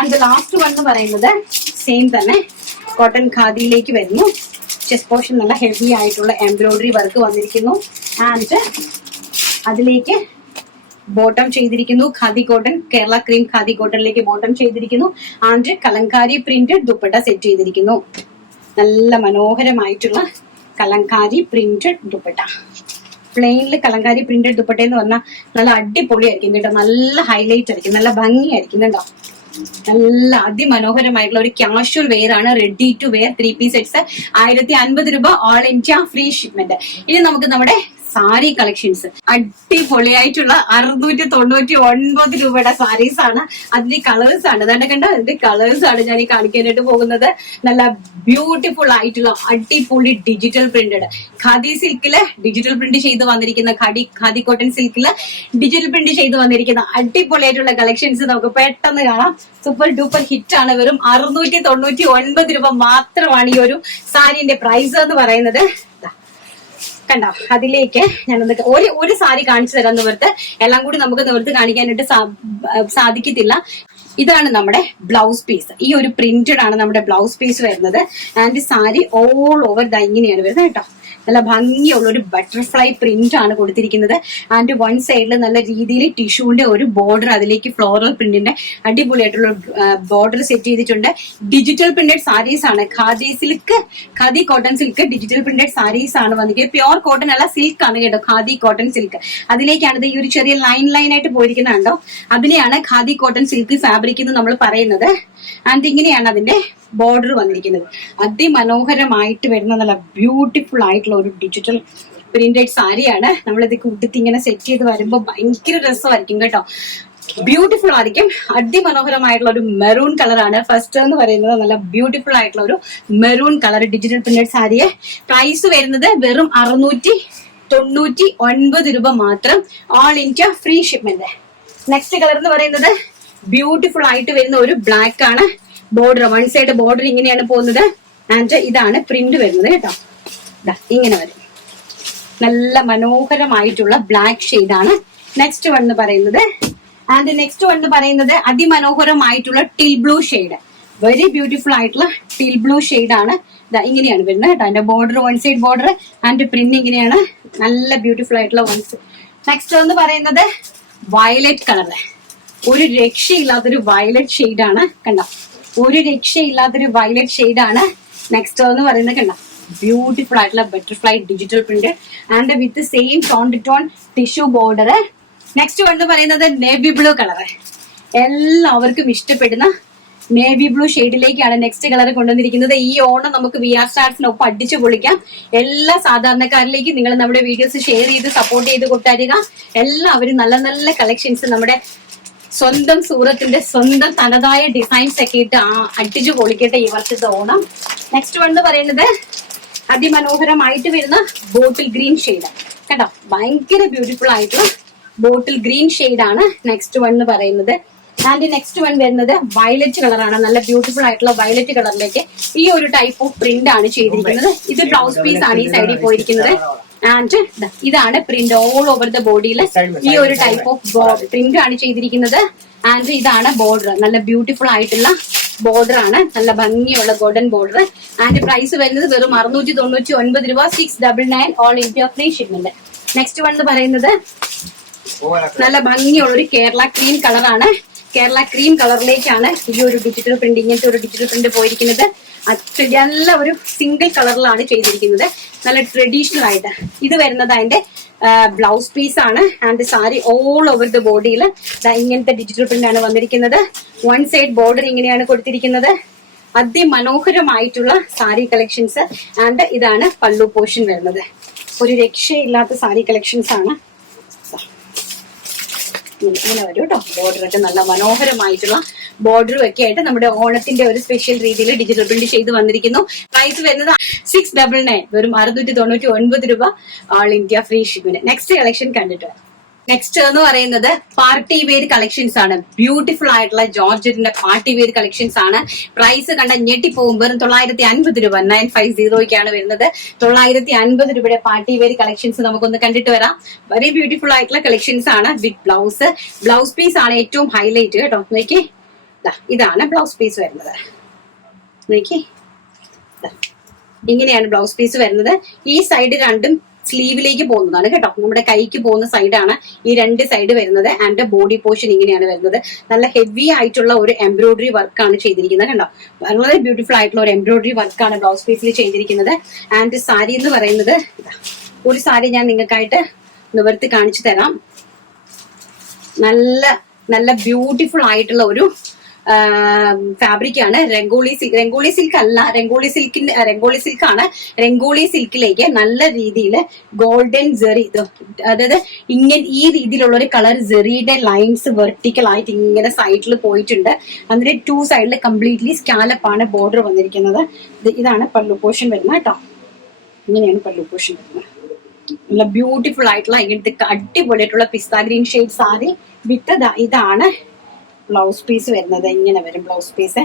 And last one എന്ന് പറയുന്നത് സെയിം തന്നെ കോട്ടൺ ഖാദിയിലേക്ക് വരുന്നു. ചെസ്റ്റ് പോർഷൻ നല്ല ഹെവി ആയിട്ടുള്ള എംബ്രോയിഡറി വർക്ക് വന്നിരിക്കുന്നു. ആൻഡ് അതിലേക്ക് ബോട്ടം ചെയ്തിരിക്കുന്നു ഖാദി കോട്ടൺ, കേരള ക്രീം ഖാദി കോട്ടണിലേക്ക് ബോട്ടം ചെയ്തിരിക്കുന്നു. And Kalamkari printed dupatta set ചെയ്തിരിക്കുന്നു. നല്ല മനോഹരമായിട്ടുള്ള കലങ്കാരി പ്രിന്റഡ് ദുപ്പട്ട. പ്ലെയിനിൽ കലങ്കാരി പ്രിന്റഡ് ദുപ്പട്ട എന്ന് പറഞ്ഞാൽ നല്ല അടിപൊളിയായിരിക്കും കേട്ടോ, നല്ല ഹൈലൈറ്റ് ആയിരിക്കും, നല്ല ഭംഗിയായിരിക്കും കേട്ടോ. നല്ല അതിമനോഹരമായിട്ടുള്ള ഒരു കാഷ്വൽ വെയർ ആണ്, ready to wear 3 piece sets. 1050 രൂപ, ഓൾ ഇന്ത്യ ഫ്രീ ഷിപ്മെന്റ്. ഇനി നമുക്ക് നമ്മുടെ സാരി കളക്ഷൻസ്. അടിപൊളിയായിട്ടുള്ള 699 രൂപയുടെ സാരീസ് ആണ്. അതിന്റെ കളേഴ്സ് ആണ് അതാണ്ട് കണ്ടോ, അതിന്റെ കളേഴ്സ് ആണ് ഞാൻ ഈ കാണിക്കാനായിട്ട് പോകുന്നത്. നല്ല ബ്യൂട്ടിഫുൾ ആയിട്ടുള്ള അടിപൊളി ഡിജിറ്റൽ പ്രിന്റഡ് ഖാദി സിൽക്കില് ഡിജിറ്റൽ പ്രിന്റ് ചെയ്ത് വന്നിരിക്കുന്ന ഖാദി കോട്ടൺ സിൽക്കില് ഡിജിറ്റൽ പ്രിന്റ് ചെയ്ത് വന്നിരിക്കുന്ന അടിപൊളിയായിട്ടുള്ള കളക്ഷൻസ് നമുക്ക് പെട്ടെന്ന് കാണാം. സൂപ്പർ ഡൂപ്പർ ഹിറ്റ് ആണ്. വെറും 699 രൂപ മാത്രമാണ് ഈ ഒരു സാരിന്റെ പ്രൈസ് എന്ന് പറയുന്നത്. കണ്ടോ, അതിലേക്ക് ഞാനൊന്ന് ഒരു സാരി കാണിച്ചു തരാൻ നിവർത്ത്, എല്ലാം കൂടി നമുക്ക് നിവർത്ത് കാണിക്കാനായിട്ട് സാധിക്കത്തില്ല. ഇതാണ് നമ്മുടെ ബ്ലൗസ് പീസ്. ഈ ഒരു പ്രിന്റഡ് ആണ് നമ്മുടെ ബ്ലൗസ് പീസ് വരുന്നത്. ആൻഡ് സാരി ഓൾ ഓവർ ഇങ്ങനെയാണ് വരുന്നത് കേട്ടോ. നല്ല ഭംഗിയുള്ള ഒരു ബട്ടർഫ്ലൈ പ്രിന്റ് ആണ് കൊടുത്തിരിക്കുന്നത്. ആൻഡ് വൺ സൈഡിൽ നല്ല രീതിയിൽ ടിഷ്യൂന്റെ ഒരു ബോർഡർ, അതിലേക്ക് ഫ്ലോറൽ പ്രിന്റിന്റെ അടിപൊളിയായിട്ടുള്ള ബോർഡർ സെറ്റ് ചെയ്തിട്ടുണ്ട്. ഡിജിറ്റൽ പ്രിന്റഡ് സാരീസ് ആണ്. Khadi cotton silk digital printed saris ആണ് വന്നിരിക്കുന്നത്. പ്യോർ കോട്ടൺ അല്ല, സിൽക്ക് ആണ് കേട്ടോ, ഖാദി കോട്ടൺ സിൽക്ക്. അതിലേക്കാണ് ഈ ഒരു ചെറിയ ലൈൻ ആയിട്ട് പോയിരിക്കുന്നുണ്ടോ, അതിനെയാണ് ഖാദി കോട്ടൺ സിൽക്ക് ഫാബ്രിക് എന്ന് നമ്മൾ പറയുന്നത്. ആൻഡ് ഇങ്ങനെയാണ് അതിന്റെ ബോർഡർ വന്നിരിക്കുന്നത്. അതിമനോഹരമായിട്ട് വരുന്ന നല്ല ബ്യൂട്ടിഫുൾ ആയിട്ടുള്ള ഒരു ഡിജിറ്റൽ പ്രിന്റഡ് സാരിയാണ്. നമ്മളിത് കൂട്ടത്തി ഇങ്ങനെ സെറ്റ് ചെയ്ത് വരുമ്പോൾ ഭയങ്കര രസമായിരിക്കും കേട്ടോ, ബ്യൂട്ടിഫുൾ ആയിരിക്കും. അതിമനോഹരമായിട്ടുള്ള ഒരു മെറൂൺ കളറാണ് ഫസ്റ്റ് എന്ന് പറയുന്നത്. നല്ല ബ്യൂട്ടിഫുൾ ആയിട്ടുള്ള ഒരു മെറൂൺ കളർ ഡിജിറ്റൽ പ്രിന്റഡ് സാരിയെ പ്രൈസ് വരുന്നത് വെറും 699 രൂപ മാത്രം, all India free shipment. Next colour എന്ന് പറയുന്നത് ബ്യൂട്ടിഫുൾ ആയിട്ട് വരുന്ന ഒരു ബ്ലാക്ക് ആണ്. ബോർഡർ വൺ സൈഡ് ബോർഡർ ഇങ്ങനെയാണ് പോകുന്നത്. ആൻഡ് ഇതാണ് പ്രിന്റ് വരുന്നത് കേട്ടോ, ഇങ്ങനെ വരും. നല്ല മനോഹരമായിട്ടുള്ള ബ്ലാക്ക് ഷെയ്ഡാണ് നെക്സ്റ്റ് വൺ എന്ന് പറയുന്നത്. ആൻഡ് നെക്സ്റ്റ് വൺ എന്ന് പറയുന്നത് അതിമനോഹരമായിട്ടുള്ള teal blue shade, very beautiful ആയിട്ടുള്ള ടിൽ ബ്ലൂ ഷെയ്ഡാണ്. ഇങ്ങനെയാണ് വരുന്നത് കേട്ടോ. അതിന്റെ border one side border and print ഇങ്ങനെയാണ്, നല്ല ബ്യൂട്ടിഫുൾ ആയിട്ടുള്ള വൺ സൈഡ്. നെക്സ്റ്റ് എന്ന് പറയുന്നത് വയലറ്റ് കളർ, ഒരു രക്ഷയില്ലാത്തൊരു വയലറ്റ് ഷെയ്ഡാണ് കണ്ടോ, ഒരു രക്ഷയില്ലാത്തൊരു വയലറ്റ് ഷെയ്ഡാണ്. നെക്സ്റ്റ് എന്ന് പറയുന്നത് കണ്ടോ, ബ്യൂട്ടിഫുൾ ആയിട്ടുള്ള butterfly digital print and with same tone to tone tissue border. Next എന്ന് പറയുന്നത് നേവി ബ്ലൂ കളർ, എല്ലാവർക്കും ഇഷ്ടപ്പെടുന്ന നേവി ബ്ലൂ ഷെയ്ഡിലേക്കാണ് നെക്സ്റ്റ് കളർ കൊണ്ടുവന്നിരിക്കുന്നത്. ഈ ഓണം നമുക്ക് VR സ്റ്റാർസിനൊപ്പം അടിച്ചു പൊളിക്കാം. എല്ലാ സാധാരണക്കാരിലേക്കും നിങ്ങൾ നമ്മുടെ വീഡിയോസ് ഷെയർ ചെയ്ത് സപ്പോർട്ട് ചെയ്ത് കൊണ്ടുവരിക. എല്ലാവരും നല്ല നല്ല കളക്ഷൻസ് നമ്മുടെ സ്വന്തം സൂറത്തിന്റെ സ്വന്തം തനതായ ഡിസൈൻസ് ഒക്കെ ഇട്ട് അടിച്ചു പൊളിക്കട്ടെ ഈ വർഷത്തെ ഓണം. നെക്സ്റ്റ് വൺ എന്ന് പറയുന്നത് അതിമനോഹരമായിട്ട് വരുന്ന ബോട്ടിൽ ഗ്രീൻ ഷെയ്ഡ് കേട്ടോ, ഭയങ്കര ബ്യൂട്ടിഫുൾ ആയിട്ടുള്ള ബോട്ടിൽ ഗ്രീൻ ഷെയ്ഡാണ് നെക്സ്റ്റ് വൺ എന്ന് പറയുന്നത്. ആൻഡ് നെക്സ്റ്റ് വൺ വരുന്നത് വയലറ്റ് കളറാണ്, നല്ല ബ്യൂട്ടിഫുൾ ആയിട്ടുള്ള വയലറ്റ് കളറിലേക്ക് ഈ ഒരു ടൈപ്പ് ഓഫ് പ്രിന്റ് ആണ് ചെയ്തിരിക്കുന്നത്. ഇത് ബ്ലൗസ് പീസ് ആണ് ഈ സൈഡിൽ പോയിരിക്കുന്നത്. ആൻഡ് ഇതാണ് പ്രിന്റ് ഓൾ ഓവർ ദ ബോഡിയിൽ ഈ ഒരു ടൈപ്പ് ഓഫ് പ്രിന്റ് ആണ് ചെയ്തിരിക്കുന്നത്. ആൻഡ് ഇതാണ് ബോർഡർ, നല്ല ബ്യൂട്ടിഫുൾ ആയിട്ടുള്ള ബോർഡർ ആണ്, നല്ല ഭംഗിയുള്ള ഗോൾഡൻ ബോർഡർ. ആൻഡ് പ്രൈസ് വരുന്നത് വെറും 699 രൂപ, 699 all India free shipment. Next one എന്ന് പറയുന്നത് നല്ല ഭംഗിയുള്ള ഒരു കേരള ക്രീം കളറാണ്. കേരള ക്രീം കളറിലേക്കാണ് ഈ ഒരു ഡിജിറ്റൽ പ്രിന്റ്, ഇങ്ങനത്തെ ഒരു ഡിജിറ്റൽ പ്രിന്റ് പോയിരിക്കുന്നത്. നല്ല ഒരു സിംഗിൾ കളറിലാണ് ചെയ്തിരിക്കുന്നത്, നല്ല ട്രഡീഷണൽ ആയിട്ട്. ഇത് വരുന്നത് അതിന്റെ ബ്ലൗസ് പീസ് ആണ്. And sari all over the ബോഡിയിൽ ഇങ്ങനത്തെ ഡിജിറ്റൽ പ്രിന്റ് ആണ് വന്നിരിക്കുന്നത്. വൺ സൈഡ് ബോർഡർ ഇങ്ങനെയാണ് കൊടുത്തിരിക്കുന്നത്. അതിമനോഹരമായിട്ടുള്ള സാരി കളക്ഷൻസ്. ആൻഡ് ഇതാണ് പല്ലു പോർഷൻ വരുന്നത്. ഒരു രക്ഷയില്ലാത്ത സാരി കളക്ഷൻസ് ആണ്. ഇങ്ങനെ വരും കേട്ടോ. ബോർഡർ ഒക്കെ നല്ല മനോഹരമായിട്ടുള്ള ബോർഡറും ഒക്കെ ആയിട്ട് നമ്മുടെ ഓണത്തിന്റെ ഒരു സ്പെഷ്യൽ രീതിയിൽ ഡിജിറ്റൽ പ്രിന്റ് ചെയ്ത് വന്നിരിക്കുന്നു. പ്രൈസ് വരുന്നത് 699, വെറും 699 രൂപ, ഓൾ ഇന്ത്യ ഫ്രീ ഷിപ്പിന്. നെക്സ്റ്റ് കളക്ഷൻ കണ്ടിട്ട് നെക്സ്റ്റ് എന്ന് പറയുന്നത് പാർട്ടി വെയർ കളക്ഷൻസ് ആണ്. ബ്യൂട്ടിഫുൾ ആയിട്ടുള്ള ജോർജറ്റിന്റെ പാർട്ടി വെയർ കളക്ഷൻസ് ആണ്. പ്രൈസ് കണ്ട ഞെട്ടിപ്പോകും. വെറും 950 രൂപ, 950 വരുന്നത്. 950 രൂപയുടെ പാർട്ടി വെയർ കളക്ഷൻസ് നമുക്കൊന്ന് കണ്ടിട്ട് വരാം. വളരെ ബ്യൂട്ടിഫുൾ ആയിട്ടുള്ള കളക്ഷൻസ് ആണ്. വിത്ത് ബ്ലൗസ് പീസ് ആണ് ഏറ്റവും ഹൈലൈറ്റ് കേട്ടോ. നോക്കി, ഇതാണ് ബ്ലൗസ് പീസ് വരുന്നത്. നോക്കി, ഇങ്ങനെയാണ് ബ്ലൗസ് പീസ് വരുന്നത്. ഈ സൈഡ് രണ്ടും സ്ലീവിലേക്ക് പോകുന്നതാണ് കേട്ടോ. നമ്മുടെ കൈക്ക് പോകുന്ന സൈഡാണ് ഈ രണ്ട് സൈഡ് വരുന്നത്. ആൻഡ് ബോഡി പോർഷൻ ഇങ്ങനെയാണ് വരുന്നത്. നല്ല ഹെവി ആയിട്ടുള്ള ഒരു എംബ്രോയിഡറി വർക്കാണ് ചെയ്തിരിക്കുന്നത് കണ്ടോ. വളരെ ബ്യൂട്ടിഫുൾ ആയിട്ടുള്ള ഒരു എംബ്രോയിഡറി വർക്കാണ് ബ്ലൗസ് പീസിൽ ചെയ്തിരിക്കുന്നത്. ആൻഡ് സാരി എന്ന് പറയുന്നത്, ഒരു സാരി ഞാൻ നിങ്ങൾക്കായിട്ട് നിവർത്തി കാണിച്ചു തരാം. നല്ല ബ്യൂട്ടിഫുൾ ആയിട്ടുള്ള ഒരു ഫാബ്രിക് ആണ്. രംഗോളി സിൽക്ക് അല്ല, രംഗോളി സിൽക്കാണ്. രംഗോളി സിൽക്കിലേക്ക് നല്ല രീതിയിൽ ഗോൾഡൻ ജെറി, അതായത് ഇങ്ങനെ ഈ രീതിയിലുള്ള ഒരു കളർ ജെറിയുടെ ലൈൻസ് വെർട്ടിക്കൽ ആയിട്ട് ഇങ്ങനെ സൈഡിൽ പോയിട്ടുണ്ട്. അതിന്റെ 2 സൈഡിൽ കംപ്ലീറ്റ്ലി സ്കാലപ്പ് ആണ് ബോർഡർ വന്നിരിക്കുന്നത്. ഇതാണ് പല്ലു പോർഷൻ വരുന്നത് കേട്ടോ. ഇങ്ങനെയാണ് പല്ലു പോർഷൻ വരുന്നത്. നല്ല ബ്യൂട്ടിഫുൾ ആയിട്ടുള്ള ഇങ്ങനത്തെ അടിപൊളിയായിട്ടുള്ള പിസ്ത ഗ്രീൻ ഷെയ്ഡ് സാരി വിത്ത് ഇതാണ് ബ്ലൗസ് പീസ് വരുന്നത്. ഇങ്ങനെ വരും ബ്ലൗസ് പീസ്.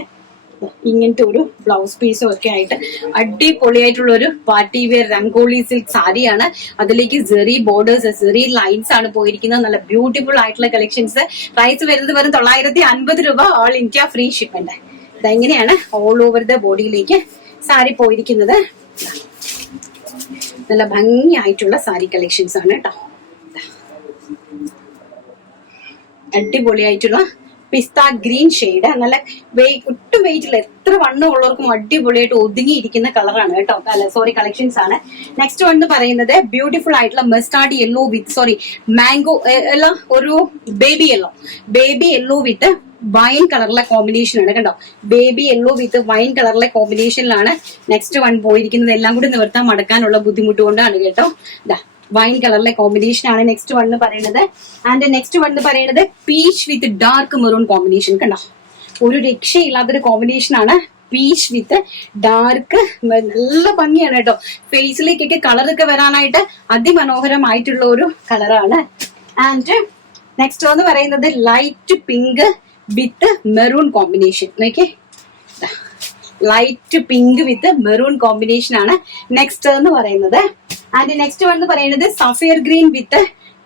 ഇങ്ങനത്തെ ഒരു ബ്ലൗസ് പീസും ഒക്കെ ആയിട്ട് അടിപൊളിയായിട്ടുള്ള ഒരു പാർട്ടി വെയർ രംഗോളി സിൽക്ക് സാരിയാണ്. അതിലേക്ക് ജെറി ബോർഡേഴ്സ്, ജെറി ലൈൻസ് ആണ് പോയിരിക്കുന്നത്. നല്ല ബ്യൂട്ടിഫുൾ ആയിട്ടുള്ള കളക്ഷൻസ്. പ്രൈസ് വരുന്നത് വെറും 950 രൂപ, ഓൾ ഇന്ത്യ ഫ്രീ ഷിപ്മെന്റ്. ഇതെങ്ങനെയാണ് ഓൾ ഓവർ ദ ബോഡിയിലേക്ക് സാരി പോയിരിക്കുന്നത്. നല്ല ഭംഗിയായിട്ടുള്ള സാരി കളക്ഷൻസ് ആണ് കേട്ടോ. അടിപൊളിയായിട്ടുള്ള പിസ്ത ഗ്രീൻ ഷെയ്ഡ്, നല്ല ഒട്ടും വെയിറ്റില്ല, എത്ര വണ്ണം ഉള്ളവർക്കും അടിപൊളിയായിട്ട് ഒതുങ്ങിയിരിക്കുന്ന കളറാണ് കേട്ടോ. കളക്ഷൻസ് ആണ്. നെക്സ്റ്റ് വൺ എന്ന് പറയുന്നത് ബ്യൂട്ടിഫുൾ ആയിട്ടുള്ള മസ്റ്റാർഡ് യെല്ലോ വിത്ത് മാംഗോ എല്ലാം ഒരു ബേബി യെല്ലോ വിത്ത് വൈൻ കളറിലെ കോമ്പിനേഷൻ ആണ് കണ്ടോ. ബേബി യെല്ലോ വിത്ത് വൈൻ കളറിലെ കോമ്പിനേഷനിലാണ് നെക്സ്റ്റ് വൺ പോയിരിക്കുന്നത്. എല്ലാം കൂടി നിവർത്താൻ മടക്കാനുള്ള ബുദ്ധിമുട്ട് കൊണ്ടാണ് കേട്ടോ. വൈൻ കളറിലെ കോമ്പിനേഷൻ ആണ് നെക്സ്റ്റ് വൺ പറയുന്നത്. ആൻഡ് നെക്സ്റ്റ് വൺ പറയുന്നത് പീച്ച് വിത്ത് ഡാർക്ക് മെറൂൺ കോമ്പിനേഷൻ കണ്ടോ. ഒരു രക്ഷയില്ലാത്തൊരു കോമ്പിനേഷൻ ആണ്. പീച്ച് വിത്ത് ഡാർക്ക്, നല്ല ഭംഗിയാണ് കേട്ടോ. ഫേസിലേക്കൊക്കെ കളറൊക്കെ വരാനായിട്ട് അതിമനോഹരമായിട്ടുള്ള ഒരു കളറാണ്. ആൻഡ് നെക്സ്റ്റ് എന്ന് പറയുന്നത് light pink with maroon combination. നോക്കിയേ, light pink with maroon combination ആണ് നെക്സ്റ്റ് എന്ന് പറയുന്നത്. ആൻഡ് നെക്സ്റ്റ് വൺ എന്ന് പറയുന്നത് sapphire green with